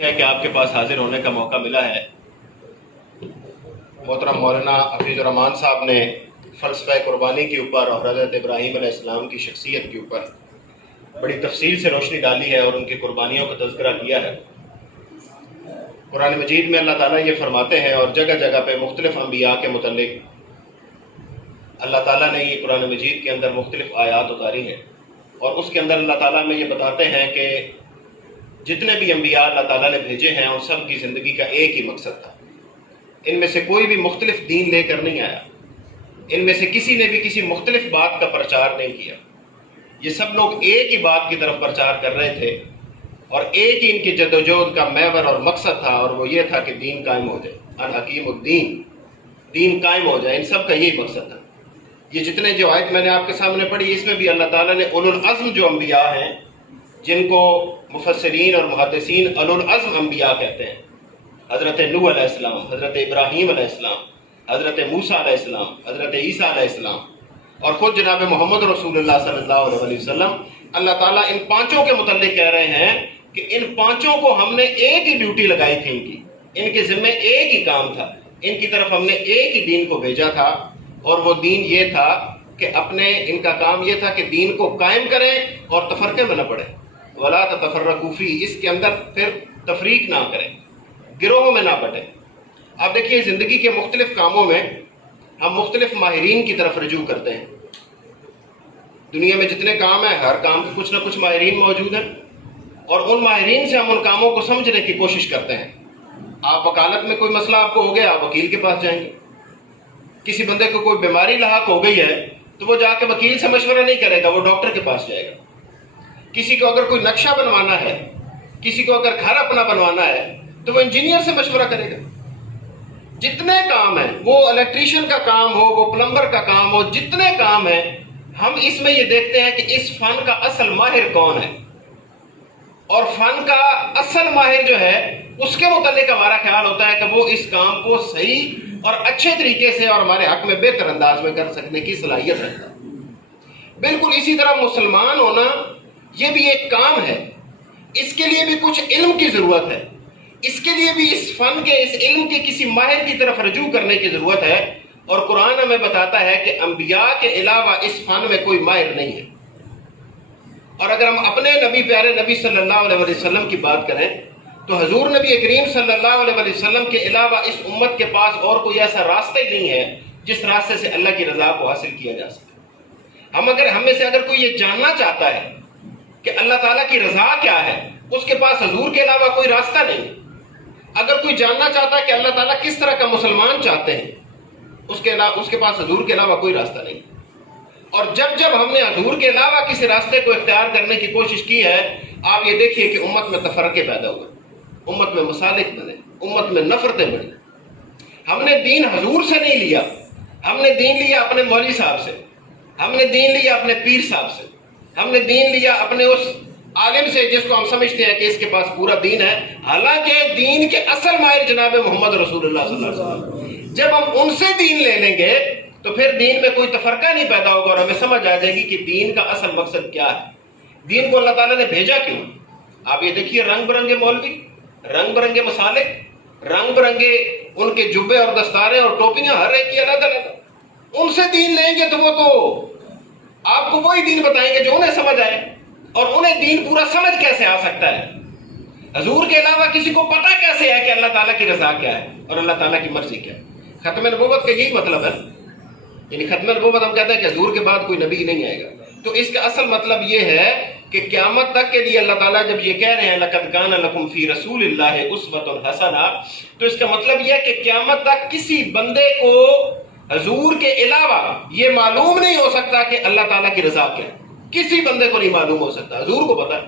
ہے کہ آپ کے پاس حاضر ہونے کا موقع ملا ہے۔ محترم مولانا حفیظ الرحمان صاحب نے فلسفہ قربانی کے اوپر اور حضرت ابراہیم علیہ السلام کی شخصیت کے اوپر بڑی تفصیل سے روشنی ڈالی ہے اور ان کی قربانیوں کا تذکرہ کیا ہے۔ قرآن مجید میں اللہ تعالیٰ یہ فرماتے ہیں، اور جگہ جگہ پہ مختلف انبیاء کے متعلق اللہ تعالیٰ نے یہ قرآن مجید کے اندر مختلف آیات اتاری ہیں، اور اس کے اندر اللہ تعالیٰ میں یہ بتاتے ہیں کہ جتنے بھی انبیاء اللہ تعالیٰ نے بھیجے ہیں ان سب کی زندگی کا ایک ہی مقصد تھا۔ ان میں سے کوئی بھی مختلف دین لے کر نہیں آیا، ان میں سے کسی نے بھی کسی مختلف بات کا پرچار نہیں کیا۔ یہ سب لوگ ایک ہی بات کی طرف پرچار کر رہے تھے، اور ایک ہی ان کی جدوجہد کا محور اور مقصد تھا، اور وہ یہ تھا کہ دین قائم ہو جائے، الحکیم الدین، دین قائم ہو جائے۔ ان سب کا یہی مقصد تھا۔ یہ جتنے جو آیت میں نے آپ کے سامنے پڑھی، اس میں بھی اللہ تعالیٰ نے اولو العزم جو انبیاء ہیں، جن کو مفسرین اور محدثین اولو العزم انبیاء کہتے ہیں، حضرت نوح علیہ السلام، حضرت ابراہیم علیہ السلام، حضرت موسیٰ علیہ السلام، حضرت عیسیٰ علیہ السلام، اور خود جناب محمد رسول اللہ صلی اللہ علیہ وسلم، اللہ تعالیٰ ان پانچوں کے متعلق کہہ رہے ہیں کہ ان پانچوں کو ہم نے ایک ہی ڈیوٹی لگائی تھی، ان کے ذمہ ایک ہی کام تھا، ان کی طرف ہم نے ایک ہی دین کو بھیجا تھا، اور وہ دین یہ تھا کہ ان کا کام یہ تھا کہ دین کو قائم کریں اور تفرقے میں نہ پڑیں، وَلَا تَتَفَرَّقُوا فِيهِ، اس کے اندر پھر تفریق نہ کریں، گروہوں میں نہ بٹیں۔ اب دیکھیے، زندگی کے مختلف کاموں میں ہم مختلف ماہرین کی طرف رجوع کرتے ہیں۔ دنیا میں جتنے کام ہیں، ہر کام کے کچھ نہ کچھ ماہرین موجود ہیں، اور ان ماہرین سے ہم ان کاموں کو سمجھنے کی کوشش کرتے ہیں۔ آپ وکالت میں کوئی مسئلہ آپ کو ہو گیا، آپ وکیل کے پاس جائیں گے۔ کسی بندے کو کوئی بیماری لاحق ہو گئی ہے تو وہ جا کے وکیل سے مشورہ نہیں کرے گا، وہ ڈاکٹر کے پاس جائے گا۔ کسی کو اگر کوئی نقشہ بنوانا ہے، کسی کو اگر گھر اپنا بنوانا ہے تو وہ انجینئر سے مشورہ کرے گا۔ جتنے کام ہیں، وہ الیکٹریشین کا کام ہو، وہ پلمبر کا کام ہو، جتنے کام ہیں، ہم اس میں یہ دیکھتے ہیں کہ اس فن کا اصل ماہر کون ہے، اور فن کا اصل ماہر جو ہے اس کے متعلق ہمارا خیال ہوتا ہے کہ وہ اس کام کو صحیح اور اچھے طریقے سے اور ہمارے حق میں بہتر انداز میں کر سکنے کی صلاحیت رکھتا ہے۔ بالکل اسی طرح مسلمان ہونا یہ بھی ایک کام ہے، اس کے لیے بھی کچھ علم کی ضرورت ہے، اس کے لیے بھی اس فن کے، اس علم کے کسی ماہر کی طرف رجوع کرنے کی ضرورت ہے، اور قرآن ہمیں بتاتا ہے کہ انبیاء کے علاوہ اس فن میں کوئی ماہر نہیں ہے۔ اور اگر ہم اپنے نبی، پیارے نبی صلی اللہ علیہ وسلم کی بات کریں تو حضور نبی کریم صلی اللہ علیہ وسلم کے علاوہ اس امت کے پاس اور کوئی ایسا راستہ ہی نہیں ہے جس راستے سے اللہ کی رضا کو حاصل کیا جا سکے۔ ہم میں سے اگر کوئی یہ جاننا چاہتا ہے کہ اللہ تعالیٰ کی رضا کیا ہے، اس کے پاس حضور کے علاوہ کوئی راستہ نہیں۔ اگر کوئی جاننا چاہتا ہے کہ اللہ تعالیٰ کس طرح کا مسلمان چاہتے ہیں، اس کے پاس حضور کے علاوہ کوئی راستہ نہیں۔ اور جب ہم نے حضور کے علاوہ کسی راستے کو اختیار کرنے کی کوشش کی ہے، آپ یہ دیکھیے کہ امت میں تفرقے پیدا ہوئے، امت میں مسالک بنے، امت میں نفرتیں بڑھی۔ ہم نے دین حضور سے نہیں لیا، ہم نے دین لیا اپنے مولوی صاحب سے، ہم نے دین لیا اپنے پیر صاحب سے، ہم نے دین لیا اپنے اس عالم سے جس کو ہم سمجھتے ہیں کہ اس کے پاس پورا دین ہے، حالانکہ دین کے اصل ماہر جناب محمد رسول اللہ صلی اللہ علیہ وسلم۔ جب ہم ان سے دین لے لیں گے تو پھر دین میں کوئی تفرقہ نہیں پیدا ہوگا، اور ہمیں سمجھ آ جائے گی کہ دین کا اصل مقصد کیا ہے، دین کو اللہ تعالیٰ نے بھیجا کیوں۔ آپ یہ دیکھیے، رنگ برنگے مولوی، رنگ برنگے مسالک، رنگ برنگے ان کے جبے اور دستاریں اور ٹوپیاں، ہر ایک کی الگ الگ۔ ان سے دین لیں گے تو وہ تو آپ کو وہی دین بتائیں گے جو انہیں سمجھ آئے، اور انہیں دین پورا سمجھ کیسے آ سکتا ہے؟ حضور کے علاوہ کسی کو پتہ کیسے ہے کہ اللہ تعالیٰ کی رضا کیا ہے اور اللہ تعالیٰ کی مرضی کیا ہے؟ ختم نبوت کا یہی مطلب ہے، یعنی ختم نبوت ہم کہتے ہیں کہ حضور کے بعد کوئی نبی نہیں آئے گا، تو اس کا اصل مطلب یہ ہے کہ قیامت تک کے لیے اللہ تعالیٰ جب یہ کہہ رہے ہیں لَقَدْ كَانَ لَكُمْ فِي رَسُولِ اللَّهِ أُسْوَةٌ حَسَنَةٌ، تو اس کا مطلب یہ ہے کہ قیامت تک کسی بندے کو حضور کے علاوہ یہ معلوم نہیں ہو سکتا کہ اللہ تعالیٰ کی رضا کیا ہے، کسی بندے کو نہیں معلوم ہو سکتا، حضور کو پتا ہے۔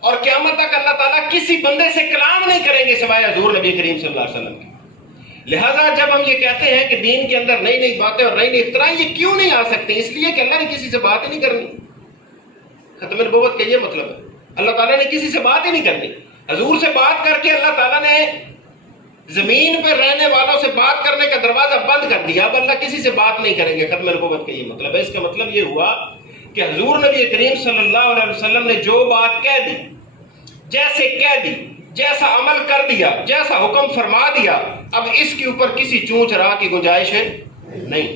اور قیامت تک اللہ تعالیٰ کسی بندے سے کلام نہیں کریں گے سوائے حضور نبی کریم صلی اللہ علیہ وسلم کی۔ لہٰذا جب ہم یہ کہتے ہیں کہ دین کے اندر نئی نئی باتیں اور نئی نئی اختراع، یہ کیوں نہیں آ سکتے؟ اس لیے کہ اللہ نے کسی سے بات ہی نہیں کرنی۔ ختم نبوت کا یہ مطلب ہے، اللہ تعالیٰ نے کسی سے بات ہی نہیں کرنی۔ حضور سے بات کر کے اللہ تعالیٰ نے زمین پر رہنے والوں سے بات کرنے کا دروازہ بند کر دیا، اب اللہ کسی سے بات نہیں کریں گے۔ ختم نبوت کا یہ مطلب ہے۔ اس کا مطلب یہ ہوا کہ حضور نبی کریم صلی اللہ علیہ وسلم نے جو بات کہہ دی، جیسے کہہ دی، جیسا عمل کر دیا، جیسا حکم فرما دیا، اب اس کے اوپر کسی چونچ راہ کی گنجائش ہے نہیں،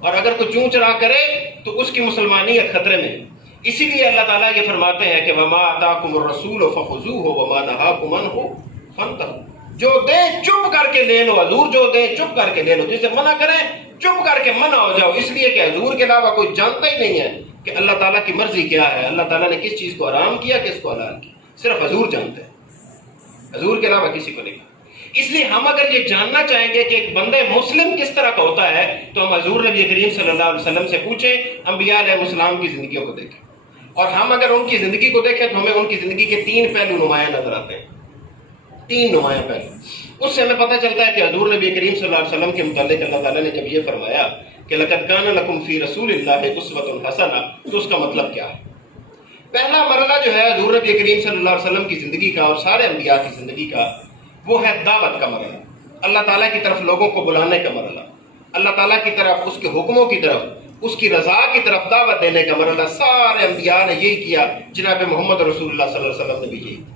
اور اگر کوئی چونچ راہ کرے تو اس کی مسلمانیت خطرے میں۔ اسی لیے اللہ تعالیٰ یہ فرماتے ہیں کہ وَمَا آتَاكُمُ الرَّسُولُ فَخُذُوهُ وَمَا نَهَاكُمْ عَنْهُ فَانْتَهُوا، جو دے چپ کر کے لے لو، حضور جو دے چپ کر کے لے لو، جسے منع کریں چپ کر کے منع ہو جاؤ، اس لیے کہ حضور کے علاوہ کوئی جانتا ہی نہیں ہے کہ اللہ تعالیٰ کی مرضی کیا ہے، اللہ تعالیٰ نے کس چیز کو حرام کیا، کس کو حلال کیا، صرف حضور جانتے ہیں، حضور کے علاوہ کسی کو نہیں۔ اس لیے ہم اگر یہ جاننا چاہیں گے کہ ایک بندہ مسلم کس طرح کا ہوتا ہے تو ہم حضور نبی کریم صلی اللہ علیہ وسلم سے پوچھیں، انبیاء علیہ السلام کی زندگیوں کو دیکھیں، اور ہم اگر ان کی زندگی کو دیکھیں تو ہمیں ان کی زندگی کے 3 پہلو نمایاں نظر آتے ہیں، 3 نمایاں پہلو۔ اس سے ہمیں پتہ چلتا ہے کہ حضور نبی کریم صلی اللہ علیہ وسلم کے متعلق اللہ تعالیٰ نے جب یہ فرمایا کہ لَقَدْ كَانَ لَكُمْ فِي رَسُولِ اللَّهِ أُسْوَةٌ حَسَنَةٌ، تو اس کا مطلب کیا ہے؟ پہلا مرحلہ جو ہے حضور نبی کریم صلی اللہ علیہ وسلم کی زندگی کا اور سارے انبیاء کی زندگی کا، وہ ہے دعوت کا مرحلہ، اللہ تعالیٰ کی طرف لوگوں کو بلانے کا مرحلہ، اللہ تعالیٰ کی طرف، اس کے حکموں کی طرف، اس کی رضا کی طرف دعوت دینے کا مرحلہ۔ سارے انبیاء نے یہی کیا، جناب محمد رسول اللہ صلی اللہ علیہ وسلم نے بھی یہی کیا،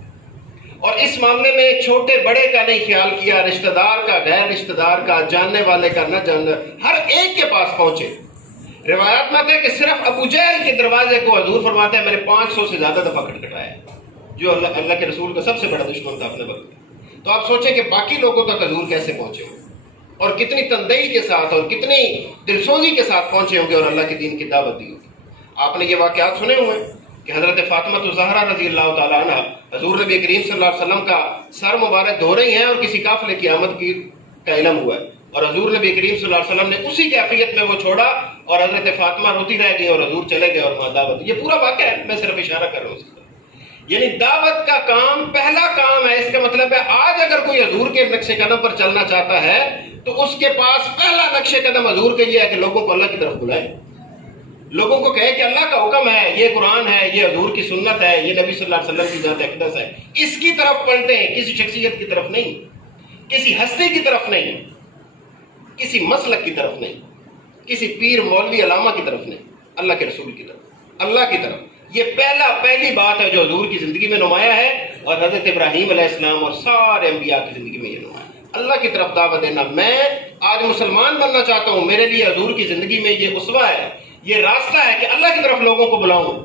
اور اس معاملے میں چھوٹے بڑے کا نہیں خیال کیا، رشتہ دار کا، غیر رشتہ دار کا، جاننے والے کا، نہ جاننے، ہر ایک کے پاس پہنچے۔ روایات میں آتا ہے کہ صرف ابو جہل کے دروازے کو حضور فرماتے ہیں میں نے 500 سے زیادہ دفعہ کھٹکھٹایا، جو اللہ کے رسول کا سب سے بڑا دشمن تھا اپنے وقت میں۔ تو آپ سوچیں کہ باقی لوگوں تک حضور کیسے پہنچے ہوں، اور کتنی تندئی کے ساتھ اور کتنی دلسوزی کے ساتھ پہنچے ہوں گے اور اللہ کے دین کی دعوت دی ہوگی۔ آپ نے یہ واقعات سنے ہوئے ہیں کہ حضرت فاطمہ الزہرا رضی اللہ تعالیٰ عنہ حضور نبی کریم صلی اللہ علیہ وسلم کا سر مبارک دھو رہی ہیں اور کسی قافلے کی آمد کا علم ہوا ہے، اور حضور نبی کریم صلی اللہ علیہ وسلم نے اسی کیفیت میں وہ چھوڑا اور حضرت فاطمہ روتی رہ گئی اور حضور چلے گئے اور وہاں دعوت۔ یہ پورا واقعہ ہے، میں صرف اشارہ کر رہا ہوں اس کی طرف۔ یعنی دعوت کا کام پہلا کام ہے، اس کا مطلب ہے آج اگر کوئی حضور کے نقش قدم پر چلنا چاہتا ہے تو اس کے پاس پہلا نقش قدم حضور کا یہ ہے کہ لوگوں کو اللہ کی طرف بلائے، لوگوں کو کہے کہ اللہ کا حکم ہے، یہ قرآن ہے، یہ حضور کی سنت ہے، یہ نبی صلی اللہ علیہ وسلم کی ذات اقدس ہے، اس کی طرف پلٹیں، کسی شخصیت کی طرف نہیں، کسی ہستی کی طرف نہیں، کسی مسلک کی طرف نہیں، کسی پیر مولوی علامہ کی طرف نہیں، اللہ کے رسول کی طرف، اللہ کی طرف۔ یہ پہلی بات ہے جو حضور کی زندگی میں نمایاں ہے، اور حضرت ابراہیم علیہ السلام اور سارے انبیاء کی زندگی میں یہ نمایاں ہے، اللہ کی طرف دعوت دینا۔ میں آج مسلمان بننا چاہتا ہوں، میرے لیے حضور کی زندگی میں یہ اسوہ ہے، یہ راستہ ہے کہ اللہ کی طرف لوگوں کو بلاؤں۔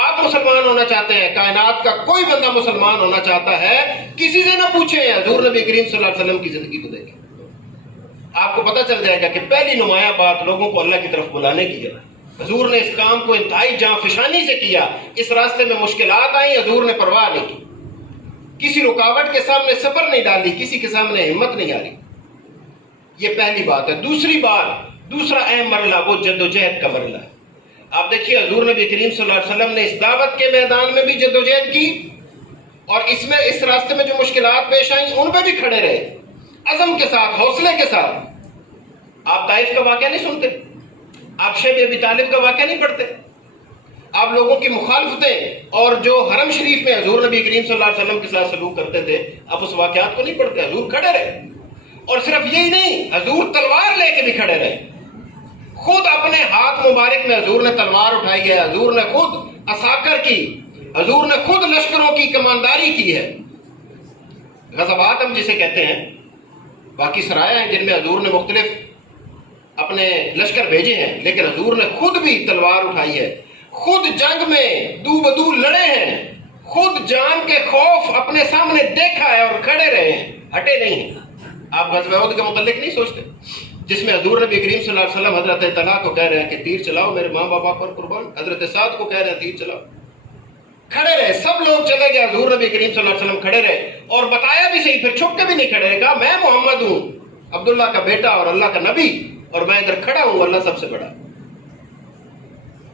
آپ مسلمان ہونا چاہتے ہیں، کائنات کا کوئی بندہ مسلمان ہونا چاہتا ہے، کسی سے نہ پوچھیں، حضور نبی کریم صلی اللہ علیہ وسلم کی زندگی کو دیکھیں، آپ کو پتہ چل جائے گا کہ پہلی نمایاں بات لوگوں کو اللہ کی طرف بلانے کی ہے۔ حضور نے اس کام کو انتہائی جاں فشانی سے کیا، اس راستے میں مشکلات آئیں، حضور نے پرواہ نہیں کی، کسی رکاوٹ کے سامنے صبر نہیں ڈالی، کسی کے سامنے ہمت نہیں ہاری۔ یہ پہلی بات ہے۔ دوسرا اہم مرحلہ وہ جد و جہد کا مرحلہ ہے۔ آپ دیکھیے حضور نبی کریم صلی اللہ علیہ وسلم نے اس دعوت کے میدان میں بھی جد و جہد کی، اور اس راستے میں جو مشکلات پیش آئیں ان پہ بھی کھڑے رہے، عزم کے ساتھ، حوصلے کے ساتھ۔ آپ طائف کا واقعہ نہیں سنتے، آپ شیب ابی طالب کا واقعہ نہیں پڑھتے، آپ لوگوں کی مخالفتیں اور جو حرم شریف میں حضور نبی کریم صلی اللہ علیہ وسلم کے ساتھ سلوک کرتے تھے، آپ اس واقعات کو نہیں پڑھتے۔ حضور کھڑے رہے، اور صرف یہی نہیں، حضور تلوار لے کے بھی کھڑے رہے، خود اپنے ہاتھ مبارک میں حضور نے تلوار اٹھائی ہے، حضور نے خود عساکر کی، حضور نے خود لشکروں کی کمانداری کی ہے۔ غزوات ہم جسے کہتے ہیں، باقی سرائے ہیں جن میں حضور نے مختلف اپنے لشکر بھیجے ہیں، لیکن حضور نے خود بھی تلوار اٹھائی ہے، خود جنگ میں دو بدو لڑے ہیں، خود جان کے خوف اپنے سامنے دیکھا ہے اور کھڑے رہے ہیں، ہٹے نہیں ہیں۔ آپ غزوہ احد کے متعلق نہیں سوچتے جس میں حضور نبی کریم صلی اللہ علیہ وسلم حضرت طلحہ کو کہہ رہے ہیں کہ تیر چلاؤ میرے ماں باپ پر قربان، حضرت سعد کو کہہ رہے ہیں تیر چلاؤ، کھڑے رہے، سب لوگ چلے گئے، حضور نبی کریم صلی اللہ علیہ وسلم کھڑے رہے، اور بتایا بھی صحیح، پھر چھپ کے بھی نہیں کھڑے رہے، کہا میں محمد ہوں، عبداللہ کا بیٹا اور اللہ کا نبی، اور میں ادھر کھڑا ہوں، اللہ سب سے بڑا۔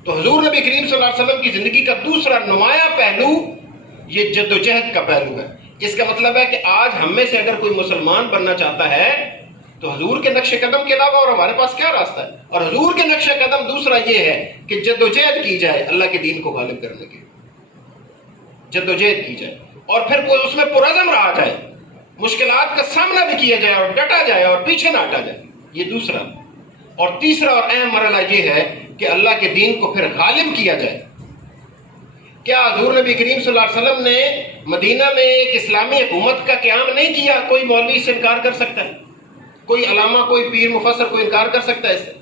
تو حضور نبی کریم صلی اللہ علیہ وسلم کی زندگی کا دوسرا نمایاں پہلو یہ جد و جہد کا پہلو ہے۔ اس کا مطلب ہے کہ آج ہم میں سے اگر کوئی مسلمان بننا چاہتا ہے تو حضور کے نقش قدم کے علاوہ اور ہمارے پاس کیا راستہ ہے؟ اور حضور کے نقش قدم دوسرا یہ ہے کہ جد و جہد کی جائے، اللہ کے دین کو غالب کرنے کی جد و جہد کی جائے، اور پھر اس میں پرعزم رہا جائے، مشکلات کا سامنا بھی کیا جائے اور ڈٹا جائے اور پیچھے نہ ہٹا جائے۔ یہ دوسرا۔ اور تیسرا اور اہم مرحلہ یہ ہے کہ اللہ کے دین کو پھر غالب کیا جائے۔ کیا حضور نبی کریم صلی اللہ علیہ وسلم نے مدینہ میں ایک اسلامی حکومت کا قیام نہیں کیا؟ کوئی مولوی سے انکار کر سکتا ہے؟ کوئی علامہ، کوئی پیر مفسر کوئی انکار کر سکتا ہے اس سے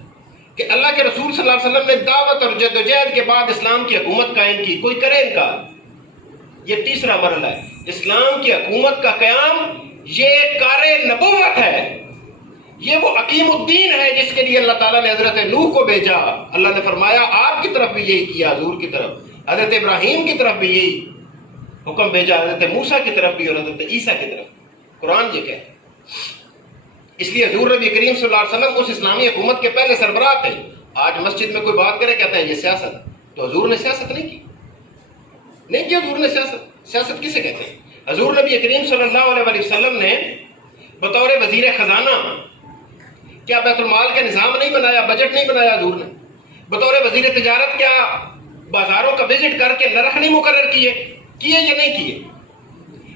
کہ اللہ کے رسول صلی اللہ علیہ وسلم نے دعوت اور جدوجہد کے بعد اسلام کی حکومت قائم کی؟ کوئی کرے انکار؟ یہ تیسرا مرحلہ ہے اسلام کی حکومت کا قیام. یہ کار نبوت ہے، یہ وہ حکیم الدین ہے جس کے لیے اللہ تعالیٰ نے حضرت نوح کو بھیجا. اللہ نے فرمایا آپ کی طرف بھی یہی کیا، حضور کی طرف، حضرت ابراہیم کی طرف بھی یہی حکم بھیجا، حضرت موسیٰ کی طرف بھی اور حضرت عیسیٰ کی طرف. قرآن یہ کہے. اس لیے حضور نبی کریم صلی اللہ علیہ وسلم اس اسلامی حکومت کے پہلے سربراہ تھے. آج مسجد میں کوئی بات کرے کہتے ہیں یہ سیاست، تو حضور نے سیاست نہیں کی. حضور نے سیاست کسے کہتے ہیں؟ حضور نبی کریم صلی اللہ علیہ وسلم نے بطور وزیر خزانہ کیا بیت المال کا نظام نہیں بنایا، بجٹ نہیں بنایا؟ حضور نے بطور وزیر تجارت کیا بازاروں کا وزٹ کر کے نرخ نہیں مقرر کیے یا نہیں کیے؟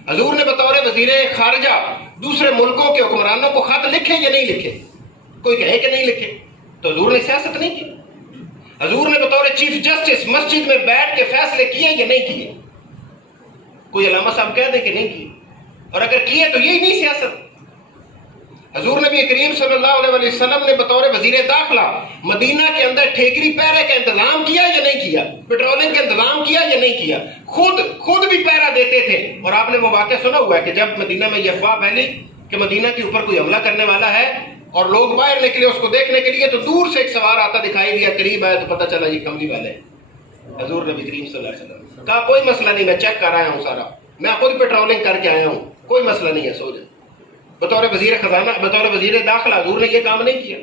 حضور نے بطور وزیر خارجہ دوسرے ملکوں کے حکمرانوں کو خط لکھے یا نہیں لکھے؟ کوئی کہے کہ نہیں لکھے، تو حضور نے سیاست نہیں کی. حضور نے بطور چیف جسٹس مسجد میں بیٹھ کے فیصلے کیے یا نہیں کیے؟ کوئی علامہ صاحب کہہ دے کہ نہیں کیے، اور اگر کیے تو یہی نہیں سیاست. حضور نبی کریم صلی اللہ علیہ وسلم نے بطور وزیر داخلہ مدینہ کے اندر ٹھیکری پہرے کا انتظام کیا یا نہیں کیا؟ پیٹرولنگ کا انتظام کیا یا نہیں کیا؟ خود بھی پہرا دیتے تھے. اور آپ نے وہ واقعہ سنا ہوا ہے کہ جب مدینہ میں یہ افواہ پھیلی کہ مدینہ کے اوپر کوئی حملہ کرنے والا ہے اور لوگ باہر نکلے اس کو دیکھنے کے لیے، تو دور سے ایک سوار آتا دکھائی دیا، قریب آیا تو پتہ چلا یہ کملی والے ہیں. حضور نبی کریم صلی اللہ علیہ وسلم کہا کوئی مسئلہ نہیں، میں چیک کر آیا ہوں سارا، میں خود پیٹرولنگ کر کے آیا ہوں، کوئی مسئلہ نہیں ہے، سو جائے. بطور وزیر خزانہ، بطور وزیر داخلہ حضور نے یہ کام نہیں کیا.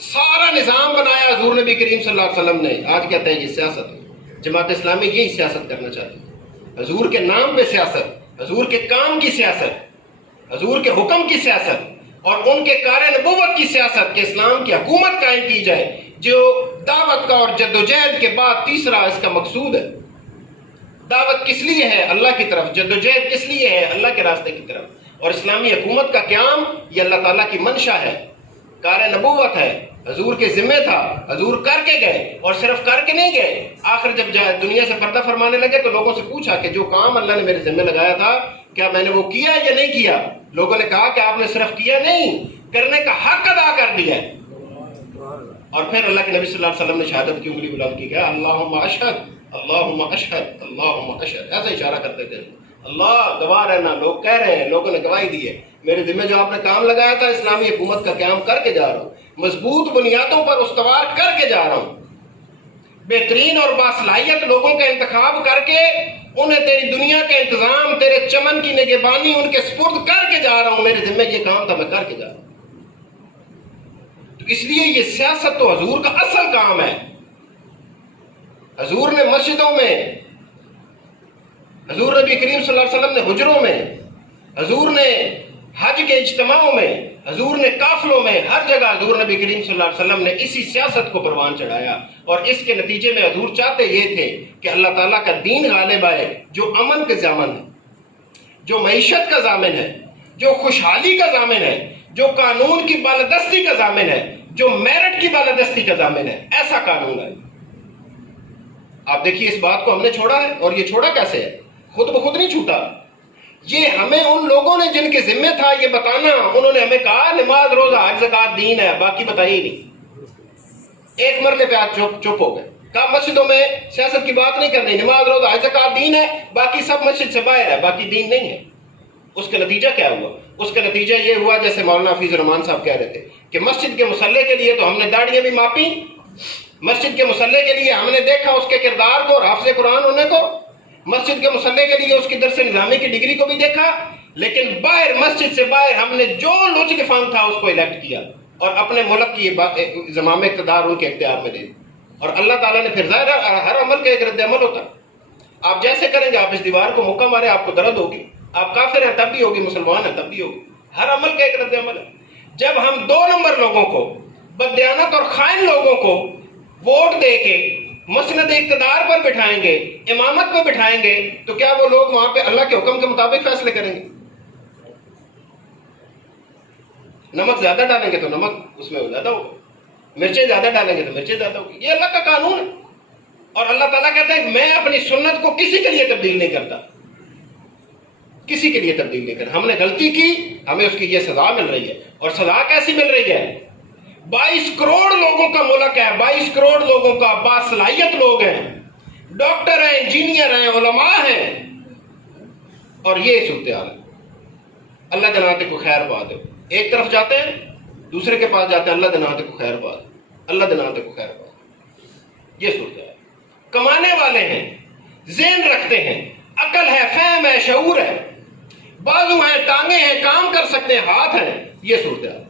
سارا نظام بنایا حضور نبی کریم صلی اللہ علیہ وسلم نے. آج کہتے ہیں یہ سیاست ہے. جماعت اسلامی یہی سیاست کرنا چاہتی ہے. حضور کے نام پہ سیاست، حضور کے کام کی سیاست، حضور کے حکم کی سیاست اور ان کے کار نبوت کی سیاست کہ اسلام کی حکومت قائم کی جائے، جو دعوت کا اور جدوجہد کے بعد تیسرا اس کا مقصود ہے. دعوت کس لیے ہے؟ اللہ کی طرف. جدوجہد کس لیے ہے؟ اللہ کے راستے کی طرف. اور اسلامی حکومت کا قیام یہ اللہ تعالیٰ کی منشا ہے، کار نبوت ہے. حضور کے ذمہ تھا، حضور کر کے گئے، اور صرف کر کے نہیں گئے. آخر جب دنیا سے پردہ فرمانے لگے تو لوگوں سے پوچھا کہ جو کام اللہ نے میرے ذمہ لگایا تھا کیا میں نے وہ کیا یا نہیں کیا؟ لوگوں نے کہا کہ آپ نے صرف کیا نہیں، کرنے کا حق ادا کر دیا. اور پھر اللہ کے نبی صلی اللہ علیہ وسلم نے شہادت کی انگلی بلند کی کہ اللہم اشہد، اللہم اشہد، اللہم اشہد، ایسا اشارہ کرتے تھے. اللہ گواہ رہنا، لوگ کہہ رہے ہیں، لوگوں نے گواہی دی ہے، میرے ذمہ جو آپ نے کام لگایا تھا اسلامی حکومت کا قیام کر کے جا رہا ہوں، مضبوط بنیادوں پر استوار کر کے جا رہا ہوں، بہترین اور باصلاحیت لوگوں کا انتخاب کر کے انہیں تیری دنیا کا انتظام، تیرے چمن کی نگہبانی ان کے سپرد کر کے جا رہا ہوں. میرے ذمہ یہ کام تھا، میں کر کے جا رہا ہوں. تو اس لیے یہ سیاست تو حضور کا اصل کام ہے. حضور نے مسجدوں میں، حضور نبی کریم صلی اللہ علیہ وسلم نے حجروں میں، حضور نے حج کے اجتماعوں میں، حضور نے قافلوں میں، ہر جگہ حضور نبی کریم صلی اللہ علیہ وسلم نے اسی سیاست کو پروان چڑھایا. اور اس کے نتیجے میں حضور چاہتے یہ تھے کہ اللہ تعالیٰ کا دین غالب آئے، جو امن کا ضامن ہے، جو معیشت کا ضامن ہے، جو خوشحالی کا ضامن ہے، جو قانون کی بالادستی کا ضامن ہے، جو میرٹ کی بالادستی کا ضامن ہے. ایسا قانون ہے. آپ دیکھیے اس بات کو ہم نے چھوڑا ہے، اور یہ چھوڑا کیسے ہے؟ خود بخود نہیں چھوٹا. یہ ہمیں ان لوگوں نے جن کے ذمہ تھا یہ بتانا، انہوں نے ہمیں کہا نماز روزہ حج زکات دین ہے، باقی بتائیے نہیں. ایک مرلے پہ آج چپ ہو گئے. کہا مسجدوں میں سیاست کی بات نہیں کرنی، نماز روزہ حج زکات دین ہے، باقی سب مسجد سے باہر ہے، باقی دین نہیں ہے. اس کا نتیجہ کیا ہوا؟ اس کا نتیجہ یہ ہوا جیسے مولانا حفیظ الرحمان صاحب کہہ رہے تھے کہ مسجد کے مصلے کے لیے تو ہم نے داڑیاں بھی ماپی، مسجد کے مصلے کے لیے ہم نے دیکھا اس کے کردار کو اور حافظ قرآن ہونے کو، مسجد کے مصلے کے لیے اس کی درس نظامی کی ڈگری کو بھی دیکھا، لیکن باہر مسجد سے باہر ہم نے جو لچ کے فہم تھا اس کو الیکٹ کیا اور اپنے ملک کی زمام اقتدار ان کے اختیار میں دے دی. اور اللہ تعالیٰ نے پھر ظاہر ہر عمل کا ایک رد عمل ہوتا ہے. آپ جیسے کریں گے، آپ اس دیوار کو مکہ مارے آپ کو درد ہوگی، آپ کافر ہیں تب بھی ہوگی، مسلمان ہیں تب بھی ہوگی. ہر عمل کا ایک رد عمل ہے. جب ہم 2 نمبر لوگوں کو، بددیانت اور خائن لوگوں کو ووٹ دے کے مسند اقتدار پر بٹھائیں گے، امامت پر بٹھائیں گے، تو کیا وہ لوگ وہاں پہ اللہ کے حکم کے مطابق فیصلے کریں گے؟ نمک زیادہ ڈالیں گے تو نمک اس میں زیادہ ہوگا، مرچیں زیادہ ڈالیں گے تو مرچیں زیادہ ہوگی. یہ اللہ کا قانون ہے. اور اللہ تعالیٰ کہتا ہے کہ میں اپنی سنت کو کسی کے لیے تبدیل نہیں کرتا، کسی کے لیے تبدیل نہیں کرتا. ہم نے غلطی کی، ہمیں اس کی یہ سزا مل رہی ہے. اور سزا کیسی مل رہی ہے؟ 22 کروڑ لوگوں کا ملک ہے، 22 کروڑ لوگوں کا باصلاحیت لوگ ہیں، ڈاکٹر ہیں، انجینئر ہیں، علماء ہیں، اور یہ صورتحال ہے. اللہ جنات کو خیر پا دے. ایک طرف جاتے ہیں، دوسرے کے پاس جاتے ہیں، اللہ جنات کو خیر پا دے، اللہ جنات کو خیر پا دے. یہ صورتحال. کمانے والے ہیں، ذہن رکھتے ہیں، عقل ہے، فہم ہے، شعور ہے، بازو ہیں، ٹانگیں ہیں، کام کر سکتے ہیں، ہاتھ ہیں. یہ صورتحال.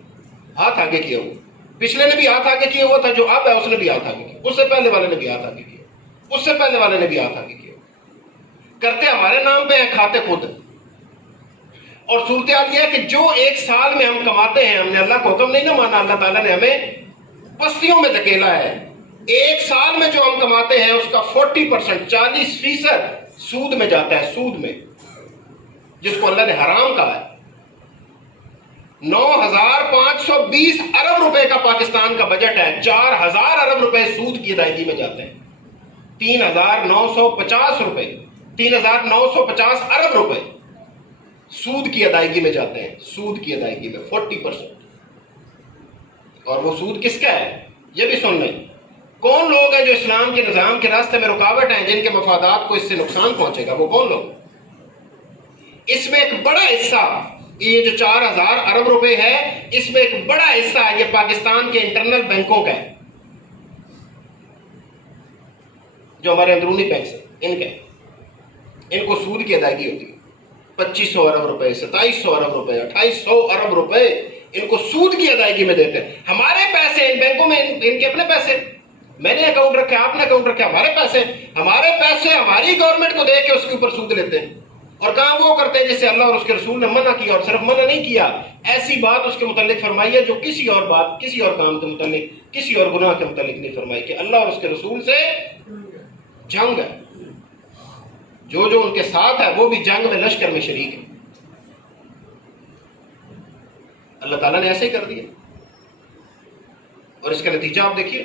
ہاتھ آگے کیا ہوا. پچھلے نے بھی ہاتھ آگے کیا ہوا تھا، جو اب ہے اس نے بھی ہاتھ آگے کیا، اس سے پہلے والے نے بھی ہاتھ آگے کیا، اس سے پہلے والے نے بھی ہاتھ آگے کیا. کرتے ہمارے نام پہ ہیں، کھاتے خود ہیں. اور صورتحال یہ ہے کہ جو ایک سال میں ہم کماتے ہیں، ہم نے اللہ کو حکم نہیں نہ مانا، اللہ تعالیٰ نے ہمیں پستیوں میں دھکیلا ہے. ایک سال میں جو ہم کماتے ہیں اس کا 40%، 40% سود میں جاتا ہے، سود میں، جس کو اللہ نے حرام کہا ہے. 9,520 ارب روپے کا پاکستان کا بجٹ ہے، 4,000 ارب روپے سود کی ادائیگی میں جاتے ہیں. 3,950 روپے، 3,950 ارب روپے سود کی ادائیگی میں جاتے ہیں. سود کی ادائیگی میں 40%. اور وہ سود کس کا ہے یہ بھی سن لیں. کون لوگ ہیں جو اسلام کے نظام کے راستے میں رکاوٹ ہیں، جن کے مفادات کو اس سے نقصان پہنچے گا؟ وہ کون لوگ؟ اس میں ایک بڑا حصہ، یہ جو 4,000 ارب روپے ہے، اس میں ایک بڑا حصہ یہ پاکستان کے انٹرنل بینکوں کا ہے، جو ہمارے اندرونی بینک ہیں، ان کے، ان کو سود کی ادائیگی ہوتی ہے. 2,500 ارب روپے، 2,700 ارب روپے، 2,800 ارب روپے ان کو سود کی ادائیگی میں دیتے ہیں. ہمارے پیسے ان بینکوں میں، ان کے اپنے پیسے، میں نے اکاؤنٹ رکھا، آپ نے اکاؤنٹ رکھا، ہمارے پیسے ہماری گورنمنٹ کو دے کے اس کے اوپر سود لیتے ہیں. اور کہاں وہ کرتے ہیں جس سے اللہ اور اس کے رسول نے منع کیا. اور صرف منع نہیں کیا، ایسی بات اس کے متعلق فرمائی ہے جو کسی اور بات، کسی اور کام کے متعلق، کسی اور گناہ کے متعلق نہیں فرمائی، کہ اللہ اور اس کے رسول سے جنگ ہے. جو جو ان کے ساتھ ہے وہ بھی جنگ میں، لشکر میں شریک ہے. اللہ تعالیٰ نے ایسے ہی کر دیا. اور اس کا نتیجہ آپ دیکھیے،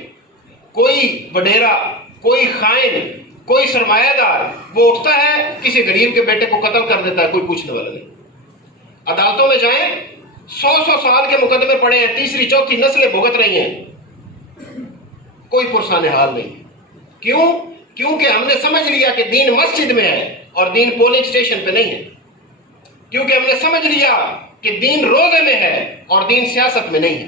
کوئی وڈیرا، کوئی خائن، کوئی سرمایہ دار وہ اٹھتا ہے، کسی غریب کے بیٹے کو قتل کر دیتا ہے، کوئی پوچھنے والا نہیں. عدالتوں میں جائیں، 100 سال کے مقدمے پڑے ہیں، تیسری چوتھی نسلیں بھگت رہی ہیں، کوئی پرسان حال نہیں. کیوں؟ کیونکہ ہم نے سمجھ لیا کہ دین مسجد میں ہے اور دین پولنگ سٹیشن پہ نہیں ہے. کیونکہ ہم نے سمجھ لیا کہ دین روزے میں ہے اور دین سیاست میں نہیں ہے.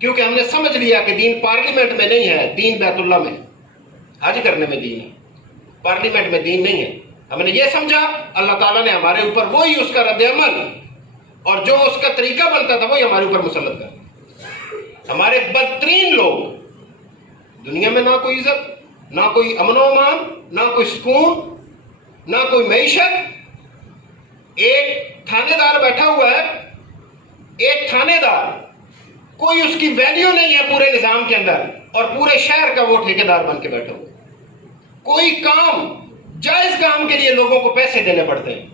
کیونکہ ہم نے سمجھ لیا کہ دین پارلیمنٹ میں نہیں ہے، دین بیت اللہ میں ہے. حج کرنے میں دین ہے، پارلیمنٹ میں دین نہیں ہے. ہم نے یہ سمجھا، اللہ تعالیٰ نے ہمارے اوپر وہی اس کا رد عمل اور جو اس کا طریقہ بنتا تھا وہی ہمارے اوپر مسلط کر. ہمارے بدترین لوگ، دنیا میں نہ کوئی عزت، نہ کوئی امن و امان، نہ کوئی سکون، نہ کوئی معیشت. ایک تھانے دار بیٹھا ہوا ہے، ایک تھانے دار، کوئی اس کی ویلیو نہیں ہے پورے نظام کے اندر، اور پورے شہر کا وہ ٹھیکیدار بن کے بیٹھا ہوا. کوئی کام، جائز کام کے لیے لوگوں کو پیسے دینے پڑتے ہیں.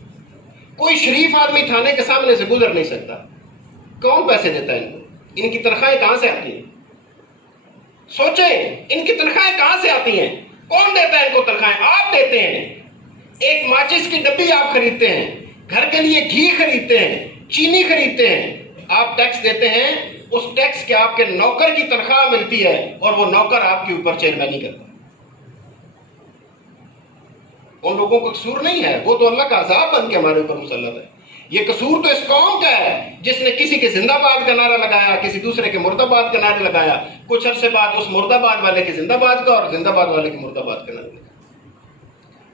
کوئی شریف آدمی تھانے کے سامنے سے گزر نہیں سکتا. کون پیسے دیتا ہے ان کو؟ ان کی تنخواہیں کہاں سے آتی ہیں؟ سوچیں، ان کی تنخواہیں کہاں سے آتی ہیں؟ کون دیتا ہے ان کو تنخواہیں؟ آپ دیتے ہیں. ایک ماچس کی ڈبی آپ خریدتے ہیں، گھر کے لیے گھی خریدتے ہیں، چینی خریدتے ہیں، آپ ٹیکس دیتے ہیں. اس ٹیکس کے آپ کے نوکر کی تنخواہ ملتی ہے اور وہ نوکر آپ کے اوپر چیئرمینی کرتا ہے. ان لوگوں کو قصور نہیں ہے، وہ تو اللہ کا عذاب بن کے ہمارے اوپر مسلط ہے. یہ قصور تو اس قوم کا ہے جس نے کسی کے زندہ باد کا نعرہ لگایا، کسی دوسرے کے مرد آباد کا نعرہ لگایا. کچھ عرصے بعد اس مرد آباد والے کے زندہ باد کا اور زندہ باد والے کے مرد آباد کا نعرہ لگایا.